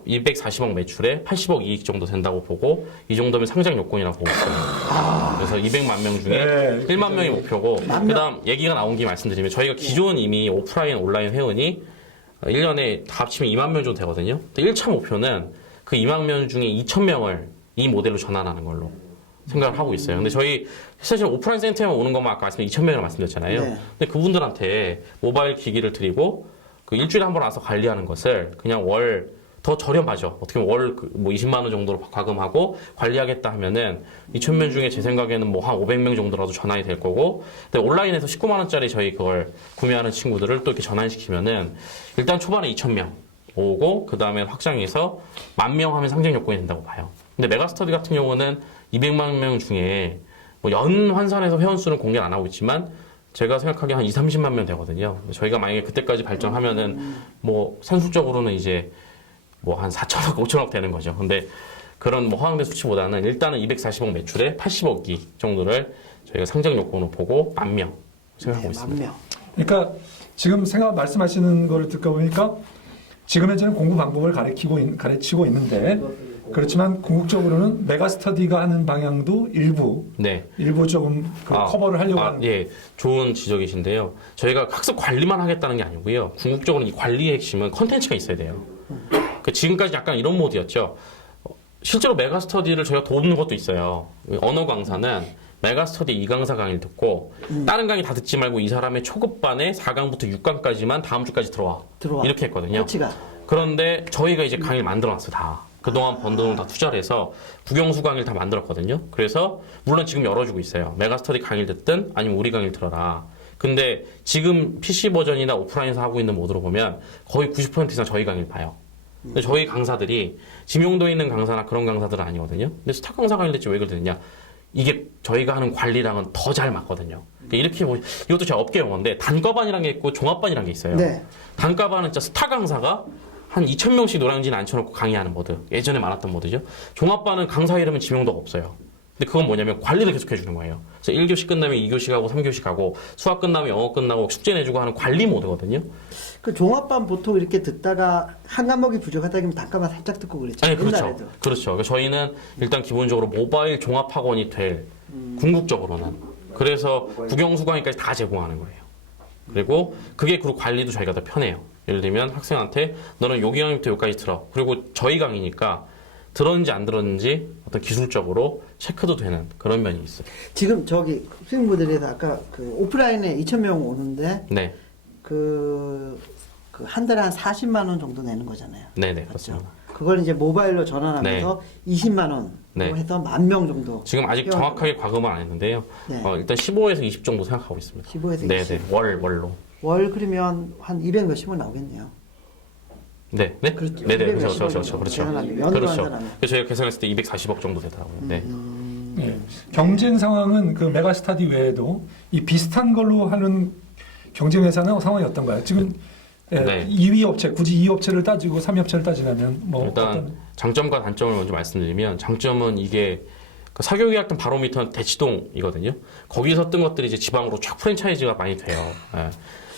240억 매출에 80억 이익 정도 된다고 보고 이 정도면 상장 요건이라고 보고 있어요. 그래서 200만 명 중에 네, 1만 명이 목표고 만 명. 그다음 얘기가 나온 김에 말씀드리면 저희가 기존 이미 오프라인 온라인 회원이 1년에 다 합치면 2만 명 정도 되거든요. 1차 목표는 그 2만 명 중에 2천 명을 이 모델로 전환하는 걸로 생각을 하고 있어요. 근데 저희 사실 오프라인 센터에만 오는 것만 아까 말씀 2천 명이라고 말씀드렸잖아요. 네. 근데 그분들한테 모바일 기기를 드리고 그 일주일에 한 번 와서 관리하는 것을 그냥 월 더 저렴하죠. 어떻게 보면 월 뭐 20만 원 정도로 과금하고 관리하겠다 하면은 2천 명 중에 제 생각에는 뭐 한 500명 정도라도 전환이 될 거고 근데 온라인에서 19만 원짜리 저희 그걸 구매하는 친구들을 또 이렇게 전환시키면은 일단 초반에 2천 명 오고 그 다음에 확장해서 10,000명 하면 상장 요건이 된다고 봐요. 근데 메가스터디 같은 경우는 200만 명 중에 뭐 연 환산해서 회원수는 공개를 안 하고 있지만 제가 생각하기에 한 30만 명 되거든요. 저희가 만약에 그때까지 발전하면은 뭐 산술적으로는 이제 뭐 한 4천억, 5천억 되는 거죠. 근데 그런 뭐 허황된 수치보다는 일단은 240억 매출에 80억이 정도를 저희가 상장 요건으로 보고 10,000명 생각하고 있습니다. 10,000명. 그러니까 지금 말씀하시는 거를 듣고 보니까 지금 현재는 공부 방법을 가르치고 있는데 그렇지만 궁극적으로는 메가스터디가 하는 방향도 일부 조금 커버를 하려고 하는. 예, 좋은 지적이신데요. 저희가 학습 관리만 하겠다는 게 아니고요. 궁극적으로 이 관리의 핵심은 컨텐츠가 있어야 돼요. 지금까지 약간 이런 모드였죠. 실제로 메가스터디를 저희가 돕는 것도 있어요. 언어 강사는 메가스터디 2강사 강의를 듣고 다른 강의 다 듣지 말고 이 사람의 초급반에 4강부터 6강까지만 다음 주까지 들어와. 이렇게 했거든요. 코치가. 그런데 저희가 이제 강의를 만들어놨어 다. 그동안 번 돈을 다 투자를 해서 국영수 강의를 다 만들었거든요. 그래서 물론 지금 열어주고 있어요. 메가스터디 강의를 듣든 아니면 우리 강의를 들어라. 근데 지금 PC 버전이나 오프라인에서 하고 있는 모드로 보면 거의 90% 이상 저희 강의를 봐요. 근데 저희 강사들이 지명도 있는 강사나 그런 강사들은 아니거든요. 근데 스타 강사 강의를 듣지 왜 그러느냐? 이게 저희가 하는 관리랑은 더 잘 맞거든요. 그러니까 이렇게 이것도 제 업계 용어인데 단과반이라는 게 있고 종합반이라는 게 있어요. 네. 단과반은 진짜 스타 강사가 한 2,000명씩 노량진 앉혀놓고 강의하는 모드. 예전에 많았던 모드죠. 종합반은 강사 이름은 지명도가 없어요. 근데 그건 뭐냐면 관리를 계속 해주는 거예요. 그래서 1교시 끝나면 2교시 가고 3교시 가고 수학 끝나면 영어 끝나고 숙제 내주고 하는 관리 모드거든요. 그 종합반 보통 이렇게 듣다가 한 과목이 부족하다면 단과만 살짝 듣고 그랬죠. 네, 그렇죠. 옛날에도. 그렇죠. 그러니까 저희는 일단 기본적으로 모바일 종합학원이 될 궁극적으로는 그래서 국영수 강의까지 다 제공하는 거예요. 그리고 그리고 관리도 저희가 더 편해요. 예를 들면 학생한테 너는 여기 강의부터 여기까지 들어. 그리고 저희 강의니까 들었는지 안 들었는지 어떤 기술적으로 체크도 되는 그런 면이 있어요. 지금 저기 수익모델에서 아까 그 오프라인에 2,000명 오는데 네. 한 달에 한 40만 원 정도 내는 거잖아요. 네네, 맞죠? 그렇습니다. 그걸 이제 모바일로 전환하면서 20만 원으로 네. 해서 10,000명 정도. 지금 아직 정확하게 과금은 안 했는데요. 네. 일단 15에서 20 정도 생각하고 있습니다. 15에서 20. 네네, 월로. 월 그러면 한 200 몇십원 나오겠네요. 네, 네, 그렇죠. 네네, 200 그렇죠, 그렇죠, 정도 그렇죠, 계산하면, 연으로 그렇죠. 환산하면. 그래서 저희가 계산했을 때 240억 정도 되더라고요. 네. 네. 경쟁 상황은 그 메가스터디 외에도 이 비슷한 걸로 하는 경쟁 회사는 상황이 어떤가요? 지금 네. 2위 업체, 굳이 2위 업체를 따지고 3위 업체를 따지려면 뭐 일단 장점과 단점을 먼저 말씀드리면 장점은 이게 그 사교육이 했던 바로미터는 대치동이거든요. 거기서 뜬 것들이 이제 지방으로 쫙 프랜차이즈가 많이 돼요. 예.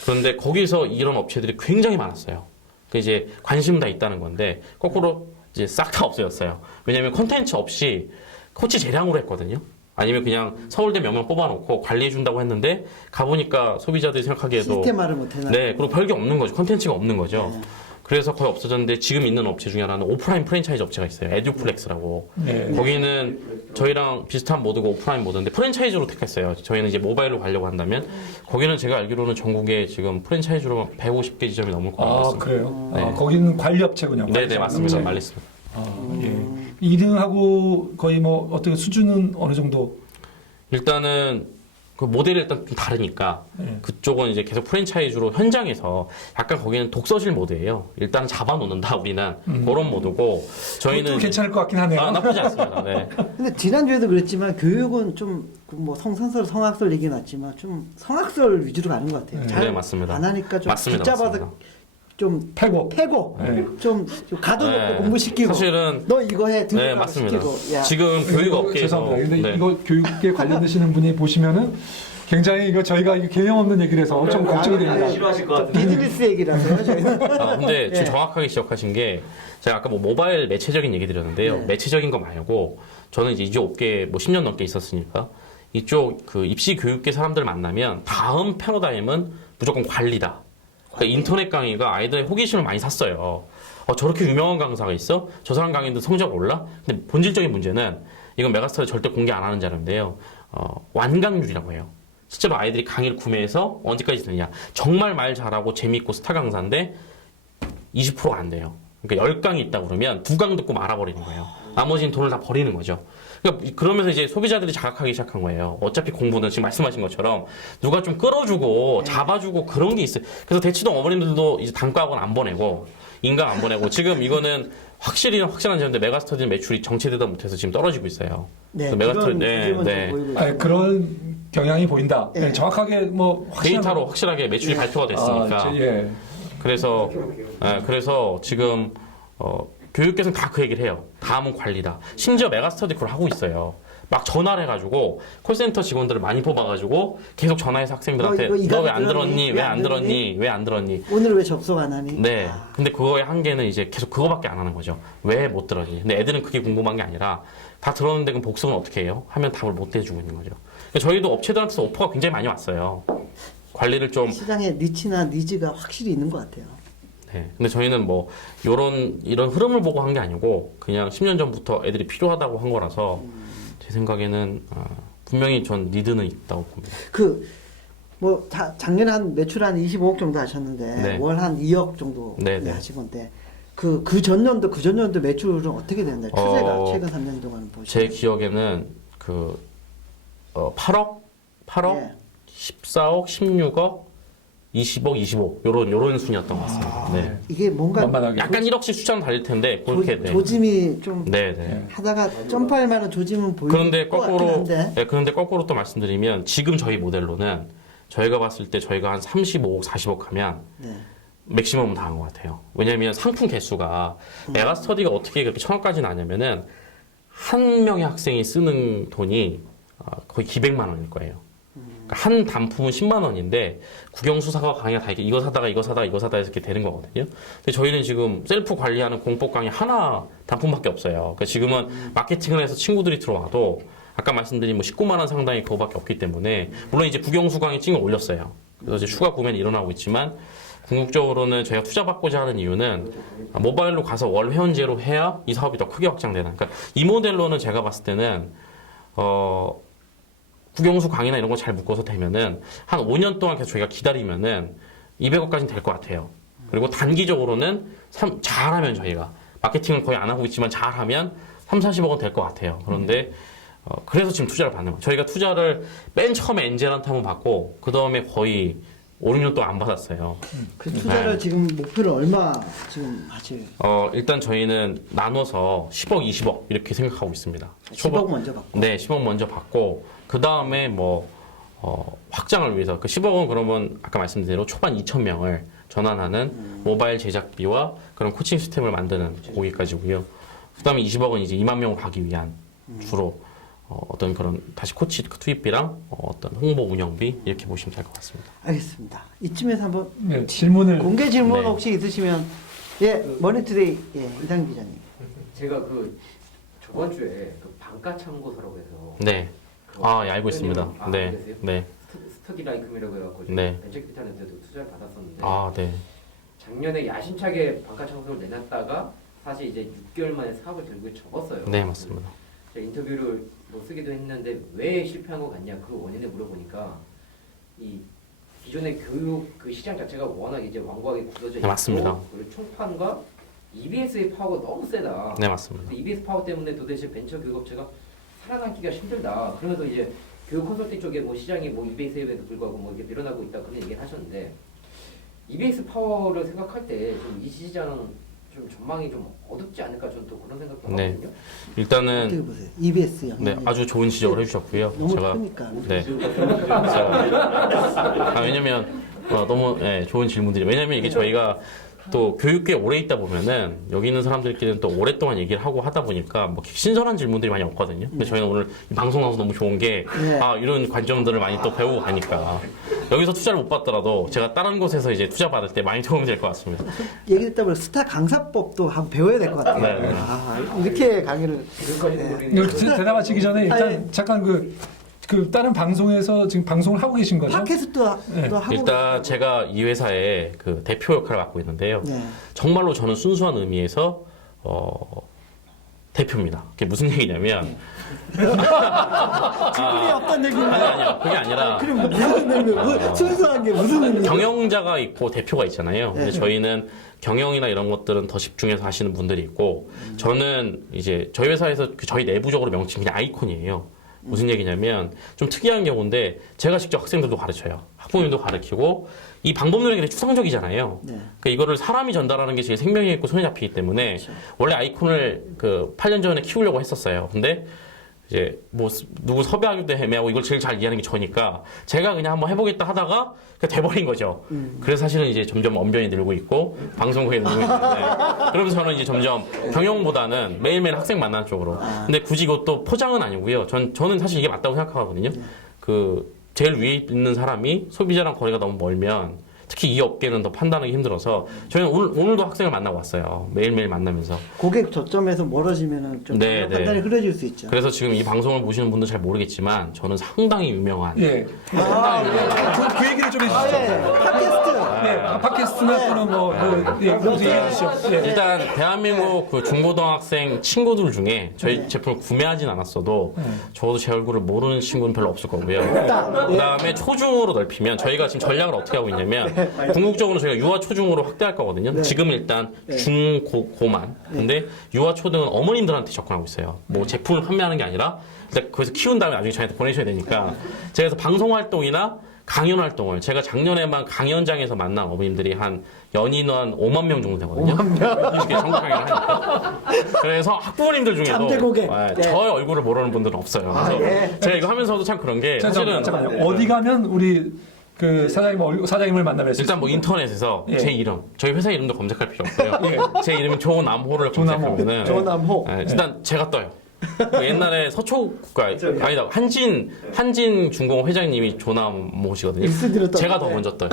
그런데 거기서 이런 업체들이 굉장히 많았어요. 그 이제 관심 다 있다는 건데 거꾸로 이제 싹 다 없어졌어요. 왜냐하면 콘텐츠 없이 코치 재량으로 했거든요. 아니면 그냥 서울대 몇 명 뽑아놓고 관리해준다고 했는데 가보니까 소비자들이 생각하기에도 시스템화를 못해놔. 네, 그리고 별게 없는 거죠. 콘텐츠가 없는 거죠. 네. 그래서 거의 없어졌는데 지금 있는 업체 중에 하나는 오프라인 프랜차이즈 업체가 있어요. 에듀플렉스라고. 네. 거기는 저희랑 비슷한 모드고 오프라인 모드인데 프랜차이즈로 택했어요. 저희는 이제 모바일로 가려고 한다면 거기는 제가 알기로는 전국에 지금 프랜차이즈로 150개 지점이 넘을 것 아, 같습니다. 그래요? 네. 거기는 관리업체군요. 네네, 맞습니다. 관리업체. 말리스. 예. 2등하고 거의 뭐 어떻게 수준은 어느 정도? 일단은 그 모델이 일단 좀 다르니까 네. 그쪽은 이제 계속 프랜차이즈로 현장에서 약간 거기는 독서실 모드예요. 일단 잡아놓는다 우리는 그런 모드고 저희는 그것도 괜찮을 것 같긴 하네요. 나쁘지 않습니다. 네. 근데 지난주에도 그랬지만 교육은 좀 뭐 성선설, 성악설 얘기 났지만 좀 성악설 위주로 가는 것 같아요. 네. 잘 네, 맞습니다. 안 하니까 좀 맞습니다, 붙잡아서 맞습니다. 좀 패고. 네. 좀 가둬놓고 네. 공부시키고 사실은 너 이거 해 네, 들으라고 맞습니다. 시키고 야. 지금 교육 업계에서 죄송합니다. 근데 네. 이거 교육에 관련되시는 분이 보시면은 굉장히 이거 저희가 이거 개념 없는 얘기를 해서 엄청 걱정이 됩니다. 싫어하실 것 같은데. 비즈니스 얘기라서요 저희는. 근데 지금 네. 정확하게 지적하신 게 제가 아까 뭐 모바일 매체적인 얘기 드렸는데요. 네. 매체적인 거 말고 저는 이제 이쪽 업계에 뭐 10년 넘게 있었으니까 이쪽 그 입시 교육계 사람들 만나면 다음 패러다임은 무조건 관리다. 그러니까 인터넷 강의가 아이들의 호기심을 많이 샀어요. 저렇게 유명한 강사가 있어? 저 사람 강의도 성적 올라? 근데 본질적인 문제는 이건 메가스터에 절대 공개 안 하는 자료인데요. 완강률이라고 해요. 실제로 아이들이 강의를 구매해서 언제까지 듣느냐. 정말 말 잘하고 재밌고 스타 강사인데 20%가 안 돼요. 그러니까 10강이 있다 그러면 2강 듣고 말아버리는 거예요. 나머지는 돈을 다 버리는 거죠. 그러니까 그러면서 이제 소비자들이 자각하기 시작한 거예요. 어차피 공부는 지금 말씀하신 것처럼 누가 좀 끌어주고 잡아주고 그런 게 있어요. 그래서 대치동 어머님들도 이제 단과학원 안 보내고 인강 안 보내고 지금 이거는 확실한 점인데 메가스터디 매출이 정체되다 못해서 지금 떨어지고 있어요. 네, 그래서 그런 네, 부분은 네. 좀 보이고 있어요. 아니, 그런 경향이 보인다. 예. 정확하게 뭐 확실한 데이터로 확실하게 매출이 발표가 됐으니까. 예. 그래서 지금 교육계에서는 다 그 얘기를 해요. 다음은 관리다. 심지어 메가스터디 그걸 하고 있어요. 막 전화를 해가지고 콜센터 직원들을 많이 뽑아가지고 계속 전화해서 학생들한테 너 이거 너 왜 안 들었니? 들었니? 왜 안 들었니? 왜 안 들었니? 오늘 왜 접속 안 하니? 네. 아, 근데 그거의 한계는 이제 계속 그거밖에 안 하는 거죠. 왜 못 들었니? 근데 애들은 그게 궁금한 게 아니라 다 들었는데 그럼 복습은 어떻게 해요? 하면 답을 못 해주고 있는 거죠. 그러니까 저희도 업체들한테서 오퍼가 굉장히 많이 왔어요. 관리를 좀 시장의 니치나 니즈가 확실히 있는 것 같아요. 네. 근데 저희는 뭐 이런 흐름을 보고 한 게 아니고 그냥 10년 전부터 애들이 필요하다고 한 거라서 제 생각에는 분명히 전 니드는 있다고 봅니다. 뭐 작년에 한 매출 한 25억 정도 하셨는데 네. 월 한 2억 정도 네, 네. 하신 건데 그 전년도 매출은 어떻게 되나요? 추세가 최근 3년 동안 보시면 제 기억에는 8억, 네. 14억, 16억, 20억, 25억 요런 순이었던 것 같습니다. 네. 이게 뭔가 만만하게. 약간 1억씩 숫자는 달릴 텐데 그렇게 네. 조짐이 좀 네. 하다가 점프할 만한 조짐은 보이는 그런데 것 같긴 거꾸로 한데 그런데 거꾸로 또 말씀드리면 지금 저희 모델로는 저희가 봤을 때 저희가 한 35억, 40억 하면 네. 맥시멈은 다 한 것 같아요. 왜냐하면 상품 개수가 메가스터디가 어떻게 그렇게 1000억까지 나냐면은 한 명의 학생이 쓰는 돈이 거의 기백만 원일 거예요. 그러니까 한 단품은 10만 원인데 국영수사가 강의가 다 이거 사다가 이거 사다가 이거 사다 해서 이렇게 되는 거거든요. 근데 저희는 지금 셀프 관리하는 공법 강의 하나 단품밖에 없어요. 그러니까 지금은 마케팅을 해서 친구들이 들어와도 아까 말씀드린 뭐 19만 원 상당의 그거밖에 없기 때문에 물론 이제 국영수 강의 찍어 올렸어요. 그래서 이제 추가 구매는 일어나고 있지만 궁극적으로는 저희가 투자받고자 하는 이유는 모바일로 가서 월 회원제로 해야 이 사업이 더 크게 확장되는. 그러니까 이 모델로는 제가 봤을 때는 국영수 강의나 이런 거 잘 묶어서 되면은 한 5년 동안 계속 저희가 기다리면은 200억까지는 될 것 같아요. 그리고 단기적으로는 잘하면 저희가 마케팅은 거의 안 하고 있지만 잘하면 3, 40억은 될 것 같아요. 그런데 그래서 지금 투자를 받는 거예요. 저희가 투자를 맨 처음에 엔젤한테 한번 받고 그 다음에 거의 5, 6년 동안 안 받았어요. 그 투자를 네. 지금 목표를 얼마 지금 하실? 일단 저희는 나눠서 10억, 20억 이렇게 생각하고 있습니다. 10억 먼저 받고. 네, 10억 먼저 받고 그 다음에 뭐 확장을 위해서 그 10억은 그러면 아까 말씀드린 대로 초반 2,000명을 전환하는 모바일 제작비와 그런 코칭 시스템을 만드는 거기까지고요. 그 다음에 20억은 이제 2만 명을 가기 위한 주로 어떤 그런 다시 코치 투입비랑 어떤 홍보 운영비 이렇게 보시면 될 것 같습니다. 알겠습니다. 이쯤에서 한번 네, 질문을 공개 질문 네. 혹시 있으시면 예, 머니투데이 예, 이상 기자님. 제가 그 저번 주에 그 반가 참고서라고 해서 네. 예, 알고 있습니다. 아, 네. 아세요? 네. 스터디 라이크미라고 해갖고 네. 벤처캐피탈한테도 투자를 받았었는데 아, 네. 작년에 야심차게 반가 참고서를 내놨다가 사실 이제 6개월 만에 사업을 결국에 접었어요. 네, 맞습니다. 제가 인터뷰를 뭐 쓰기도 했는데 왜 실패한 것 같냐 그 원인을 물어보니까 이 기존의 교육 그 시장 자체가 워낙 이제 완고하게 굳어져 있고 네, 맞습니다. 그리고 총판과 EBS의 파워가 너무 세다. 네, 맞습니다. 근데 EBS 파워 때문에 도대체 벤처 교육업체가 살아남기가 힘들다. 그러면서 이제 교육 컨설팅 쪽에 뭐 시장이 뭐 EBS에도 불구하고 뭐 이렇게 늘어나고 있다 그런 얘기를 하셨는데 EBS 파워를 생각할 때 좀 이 시장 좀 전망이 좀 어둡지 않을까 저는 또 그런 생각도 네. 하거든요. 어떻게 일단은 보세요? EBS 영향. 네, 아주 좋은 지적을 해주셨고요. 너무 제가 크니까. 네. 왜냐면 너무 좋은 질문들이. 왜냐면 이게 저희가 또 교육계에 오래 있다 보면은 여기 있는 사람들끼리는 또 오랫동안 얘기를 하고 하다 보니까 뭐 신선한 질문들이 많이 없거든요. 근데 저희는 오늘 이 방송 나와서 너무 좋은 게 네. 이런 관점들을 많이 또 배우고 가니까 여기서 투자를 못 받더라도 제가 다른 곳에서 이제 투자 받을 때 많이 도움이 될 것 같습니다. 얘기 듣다 보니 스타 강사법도 한번 배워야 될 것 같아요. 네, 네. 아, 이렇게 강의를 지금까지 네. 모르는 이렇게 대답하시기 전에 일단 아니. 잠깐 그 다른 방송에서 지금 방송을 하고 계신 거죠? 팟캐스트도 네. 또 하고 일단 제가 이 회사의 그 대표 역할을 맡고 있는데요. 네. 정말로 저는 순수한 의미에서 대표입니다. 그게 무슨 얘기냐면 질문이 없다는 얘기입니다. 아니요. 그게 아니라 그럼 무슨 의미? 순수한 게 무슨 의미? 경영자가 있고 대표가 있잖아요. 근데 네. 저희는 경영이나 이런 것들은 더 집중해서 하시는 분들이 있고 저는 이제 저희 회사에서 저희 내부적으로 명칭이 그냥 아이콘이에요. 무슨 얘기냐면 좀 특이한 경우인데 제가 직접 학생들도 가르쳐요. 학부모님도 가르치고 이 방법론이 되게 추상적이잖아요. 네. 그러니까 이거를 사람이 전달하는 게 제일 생명이 있고 손에 잡히기 때문에 그렇죠. 원래 아이콘을 그 8년 전에 키우려고 했었어요. 근데 이제 뭐 누구 섭외하기도 애매하고 이걸 제일 잘 이해하는 게 저니까 제가 그냥 한번 해보겠다 하다가 그냥 돼버린 거죠. 그래서 사실은 이제 점점 언변이 늘고 있고 방송국에 늘고 있는데 그러면서 저는 이제 점점 경영보다는 매일매일 학생 만나는 쪽으로. 근데 굳이 이것도 포장은 아니고요. 저는 사실 이게 맞다고 생각하거든요. 그 제일 위에 있는 사람이 소비자랑 거리가 너무 멀면 특히 이 업계는 더 판단하기 힘들어서 저희는 오늘도 학생을 만나고 왔어요. 매일매일 만나면서. 고객 저점에서 멀어지면은 좀 네, 판단이 흐려질 수 있죠. 그래서 지금 이 방송을 보시는 분들 잘 모르겠지만 저는 상당히 유명한 예. 그 얘기를 좀 해주시죠. 팟캐스트. 네, 팟캐스트나 또는 얘기해 주시죠. 예. 일단 대한민국 그 중고등학생 친구들 중에 저희 제품을 구매하진 않았어도 적어도 제 얼굴을 모르는 친구는 별로 없을 거고요. 그다음에 초중으로 넓히면 저희가 지금 전략을 어떻게 하고 있냐면 궁극적으로 저희가 유아 초중으로 확대할 거거든요. 지금 일단 중고만. 근데 유아 초등은 어머님들한테 접근하고 있어요. 뭐 제품을 판매하는 게 아니라 일단 거기서 키운 다음에 나중에 저희한테 보내셔야 되니까 제가 그래서 방송 활동이나 강연 활동을 제가 작년에만 강연장에서 만난 어머님들이 한 연인원 한 5만 명 정도 되거든요. 5만 명? 이렇게 전국 강연을 하니까. 그래서 학부모님들 중에도 잠재 고객. 네. 저의 얼굴을 모르는 분들은 없어요. 그래서 제가 이거 하면서도 참 그런 게 사실은 잠깐만요. 어디 가면 우리 그 사장님을 만나뵐 수 일단 뭐 인터넷에서 예. 제 이름, 저희 회사 이름도 검색할 필요 없고요. 제 이름이 조남호를 검색하면은 조남호. 일단 제가 떠요. 그 옛날에 아니다 한진 중공 회장님이 조남호시거든요. 익스디로 떴는데. 제가 더 먼저 떠요.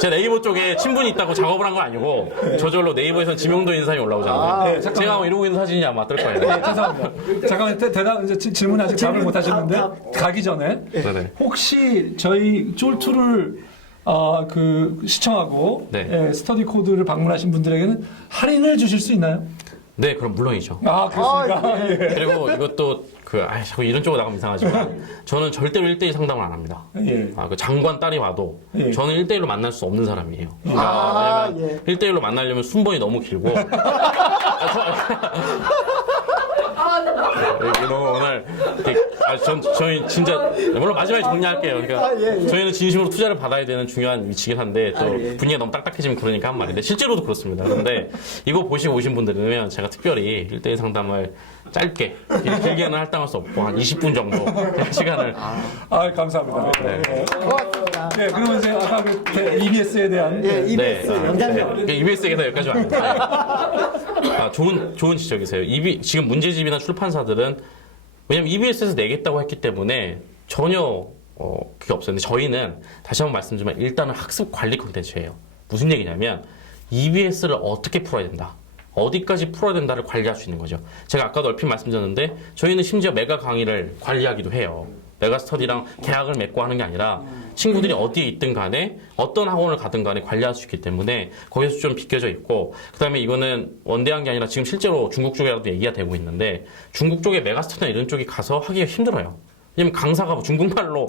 제 네이버 쪽에 친분이 있다고 작업을 한 건 아니고 저절로 네이버에서 지명도 있는 사람이 올라오잖아요. 제가 아마 이러고 있는 사진이 아마 뜰 거예요. 죄송합니다. 잠깐만 대답 이제 질문 아직 답을 못 하셨는데 가기 전에 네네. 혹시 저희 쫄투를 그 시청하고 네. 스터디 코드를 방문하신 분들에게는 할인을 주실 수 있나요? 네, 그럼 물론이죠. 아 그렇습니까? 예. 그리고 이것도 자꾸 이런 쪽으로 나가면 이상하지만 저는 절대로 1대1 상담을 안 합니다. 예. 그 장관 딸이 와도 예. 저는 1대1로 만날 수 없는 사람이에요. 왜냐면 1대1로 만나려면 순번이 너무 길고 이거 오늘 이렇게 저희 진짜 물론 마지막에 정리할게요. 그러니까 예. 저희는 진심으로 투자를 받아야 되는 중요한 위치긴 한데 또 분위기가 너무 딱딱해지면 그러니까 한 말인데 실제로도 그렇습니다. 그런데 이거 보시고 오신 분들은 제가 특별히 1대1 상담을 짧게 길게는 할당할 수 없고 한 20분 정도 시간을 감사합니다. 네. 고맙습니다. 네, 그러면 이제 아까 그 EBS에 대한 예, EBS 영상력. EBS에서 여기까지 왔는데 좋은 지적이세요. 지금 문제집이나 출판사들은 왜냐면 EBS에서 내겠다고 했기 때문에 전혀 그게 없어요. 근데 저희는 다시 한번 말씀드리면 일단은 학습 관리 콘텐츠예요. 무슨 얘기냐면 EBS를 어떻게 풀어야 된다. 어디까지 풀어야 된다를 관리할 수 있는 거죠. 제가 아까도 얼핏 말씀드렸는데 저희는 심지어 메가 강의를 관리하기도 해요. 메가 스터디랑 계약을 맺고 하는 게 아니라 친구들이 어디에 있든 간에 어떤 학원을 가든 간에 관리할 수 있기 때문에 거기서 좀 비껴져 있고 그다음에 이거는 원대한 게 아니라 지금 실제로 중국 쪽이라도 얘기가 되고 있는데 중국 쪽에 메가 스터디나 이런 쪽이 가서 하기가 힘들어요. 왜냐면 강사가 뭐 중국말로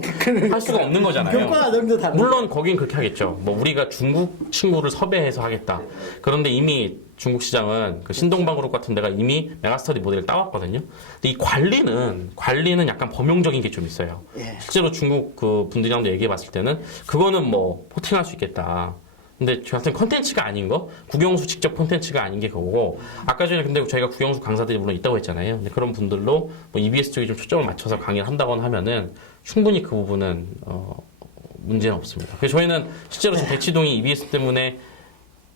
할 수가 없는 거잖아요. 교과 정도 다른. 물론 거긴 그렇게 하겠죠. 뭐 우리가 중국 친구를 섭외해서 하겠다. 그런데 이미 중국 시장은 그 신동방 그룹 같은 데가 이미 메가스터디 모델을 따왔거든요. 근데 이 관리는 약간 범용적인 게 좀 있어요. 예. 실제로 중국 그 분들이랑도 얘기해 봤을 때는 그거는 뭐 포팅할 수 있겠다. 근데 저 같은 컨텐츠가 아닌 거, 국영수 직접 컨텐츠가 아닌 게 그거고, 아까 전에 근데 저희가 국영수 강사들이 물론 있다고 했잖아요. 근데 그런 분들로 뭐 EBS 쪽에 좀 초점을 맞춰서 강의를 한다거나 하면은 충분히 그 부분은 문제는 없습니다. 그래서 저희는 실제로 지금 대치동이 EBS 때문에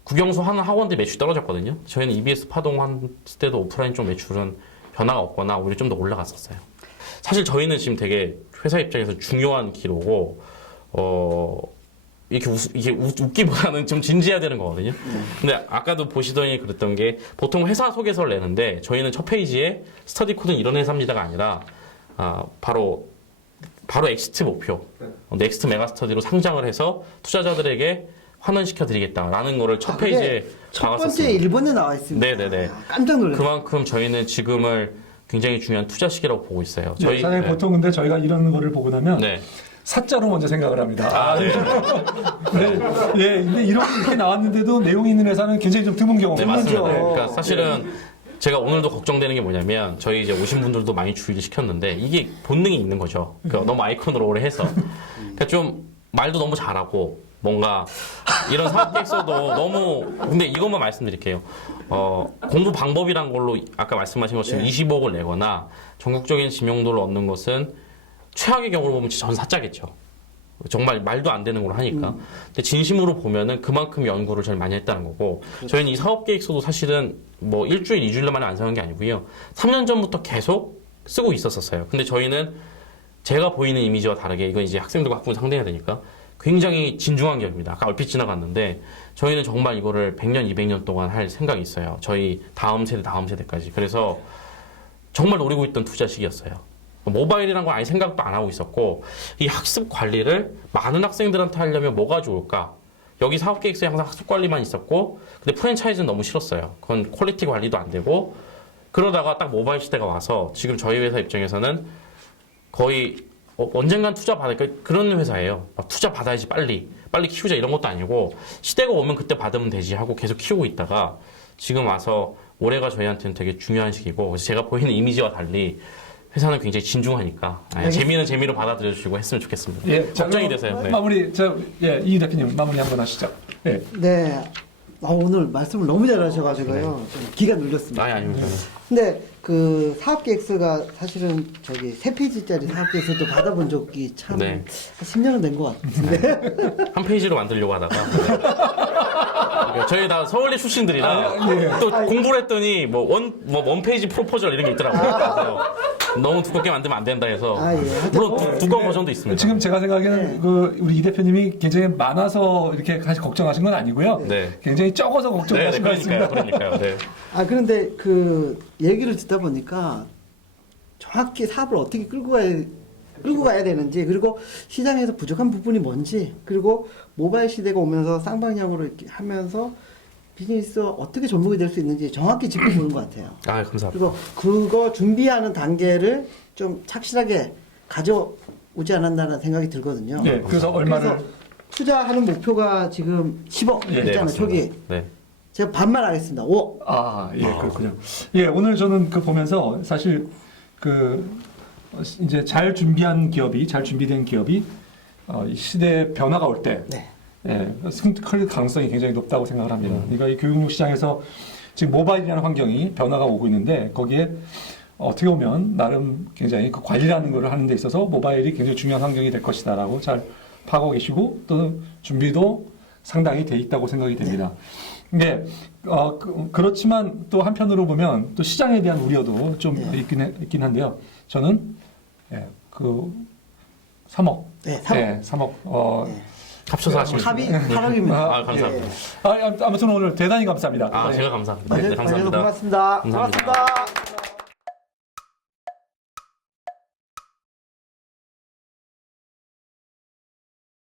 국영수 하는 학원들 매출이 떨어졌거든요. 저희는 EBS 파동했을 때도 오프라인 쪽 매출은 변화가 없거나 오히려 좀 더 올라갔었어요. 사실 저희는 지금 되게 회사 입장에서 중요한 기로고, 이게 웃기보다는 좀 진지해야 되는 거거든요. 근데 아까도 보시더니 그랬던 게 보통 회사 소개서를 내는데 저희는 첫 페이지에 스터디 코드는 이런 회사입니다가 아니라 바로 엑시트 목표, 넥스트 메가 스터디로 상장을 해서 투자자들에게 환원시켜 드리겠다라는 거를 첫 페이지에 첫 번째 박았었습니다. 일본에 나와 있습니다. 네네네. 깜짝 놀랐어요. 그만큼 저희는 지금을 굉장히 중요한 투자 시기라고 보고 있어요. 저희 사장님 보통 근데 저희가 이런 거를 보고 나면 네. 사자로 먼저 생각을 합니다. 네. 근데 이렇게 나왔는데도 내용이 있는 회사는 굉장히 좀 드문 네, 경우가 맞습니다. 많죠. 네. 그러니까 사실은 제가 오늘도 걱정되는 게 뭐냐면 저희 이제 오신 분들도 많이 주의를 시켰는데 이게 본능이 있는 거죠. 그러니까 너무 아이콘으로 오래 해서 그러니까 좀 말도 너무 잘하고 뭔가 이런 사업 계획서도 너무 근데 이것만 말씀드릴게요. 공부 방법이란 걸로 아까 말씀하신 것처럼 20억을 내거나 전국적인 지명도를 얻는 것은 최악의 경우로 보면 전 사짜겠죠. 정말 말도 안 되는 걸 하니까. 근데 진심으로 보면은 그만큼 연구를 제일 많이 했다는 거고, 저희는 이 사업 계획서도 사실은 뭐 일주일, 2주일 만에 안 사는 게 아니고요. 3년 전부터 계속 쓰고 있었어요. 근데 저희는 제가 보이는 이미지와 다르게, 이건 이제 학생들과 학부모 상대해야 되니까 굉장히 진중한 기업입니다. 아까 얼핏 지나갔는데, 저희는 정말 이거를 100년, 200년 동안 할 생각이 있어요. 저희 다음 세대까지. 그래서 정말 노리고 있던 투자 시기였어요. 모바일이란 건 아예 생각도 안 하고 있었고 이 학습 관리를 많은 학생들한테 하려면 뭐가 좋을까? 여기 사업계획서에 항상 학습 관리만 있었고 근데 프랜차이즈는 너무 싫었어요. 그건 퀄리티 관리도 안 되고 그러다가 딱 모바일 시대가 와서 지금 저희 회사 입장에서는 거의 언젠간 투자 받을 그런 회사예요. 막 투자 받아야지 빨리 키우자 이런 것도 아니고 시대가 오면 그때 받으면 되지 하고 계속 키우고 있다가 지금 와서 올해가 저희한테는 되게 중요한 시기고 그래서 제가 보이는 이미지와 달리 회사는 굉장히 진중하니까 재미는 재미로 받아들여주시고 했으면 좋겠습니다. 예, 걱정이 되세요. 네. 마무리 이 대표님 마무리 한번 하시죠. 네. 네. 오늘 말씀을 너무 잘하셔가지고요. 좀 기가 눌렸습니다. 아닙니다. 근데 그 사업계획서가 사실은 저기 3페이지짜리 사업계획서도 받아본 적이 참 네. 한 10년은 된 것 같은데. 한 페이지로 만들려고 하다가 네. 저희 다 서울대 출신들이라 또 공부를 했더니 원 페이지 프로포절 이런 게 있더라고요. 그래서 너무 두껍게 만들면 안 된다 해서 물론 두꺼운 버전도 있습니다. 지금 제가 생각에는 그 우리 이 대표님이 굉장히 많아서 이렇게 걱정하신 건 아니고요. 네. 굉장히 적어서 걱정하신 것 같습니다. 그러니까요. 네. 그런데 그 얘기를 듣다 보니까 정확히 사업을 어떻게 끌고 가야 되는지 그리고 시장에서 부족한 부분이 뭔지 그리고 모바일 시대가 오면서 쌍방향으로 이렇게 하면서 비즈니스가 어떻게 접목이 될 수 있는지 정확히 짚어보는 것 같아요. 감사합니다. 그리고 그거 준비하는 단계를 좀 착실하게 가져오지 않았나라는 생각이 들거든요. 네, 그래서 얼마를 그래서 투자하는 목표가 지금 10억 있잖아요, 초기. 네. 제가 반말하겠습니다. 5억. 그렇군요. 예, 오늘 저는 그 보면서 사실 그 이제 잘 준비한 기업이, 잘 준비된 기업이 이 시대의 변화가 올 때, 네. 클 가능성이 굉장히 높다고 생각을 합니다. 그러니까 이 교육용 시장에서 지금 모바일이라는 환경이 변화가 오고 있는데 거기에 어떻게 보면 나름 굉장히 그 관리라는 것을 하는 데 있어서 모바일이 굉장히 중요한 환경이 될 것이다라고 잘 파악하고 계시고 또 준비도 상당히 돼 있다고 생각이 됩니다. 근데 그렇지만 또 한편으로 보면 또 시장에 대한 우려도 좀 있긴 한데요. 저는 그 3억, 네, 3억. 3억 합쳐서 하시면 합이 8억입니다. 감사합니다. 아무튼 오늘 대단히 감사합니다. 제가 감사합니다. 네, 네, 감사합니다. 고맙습니다. 감사합니다. 고맙습니다.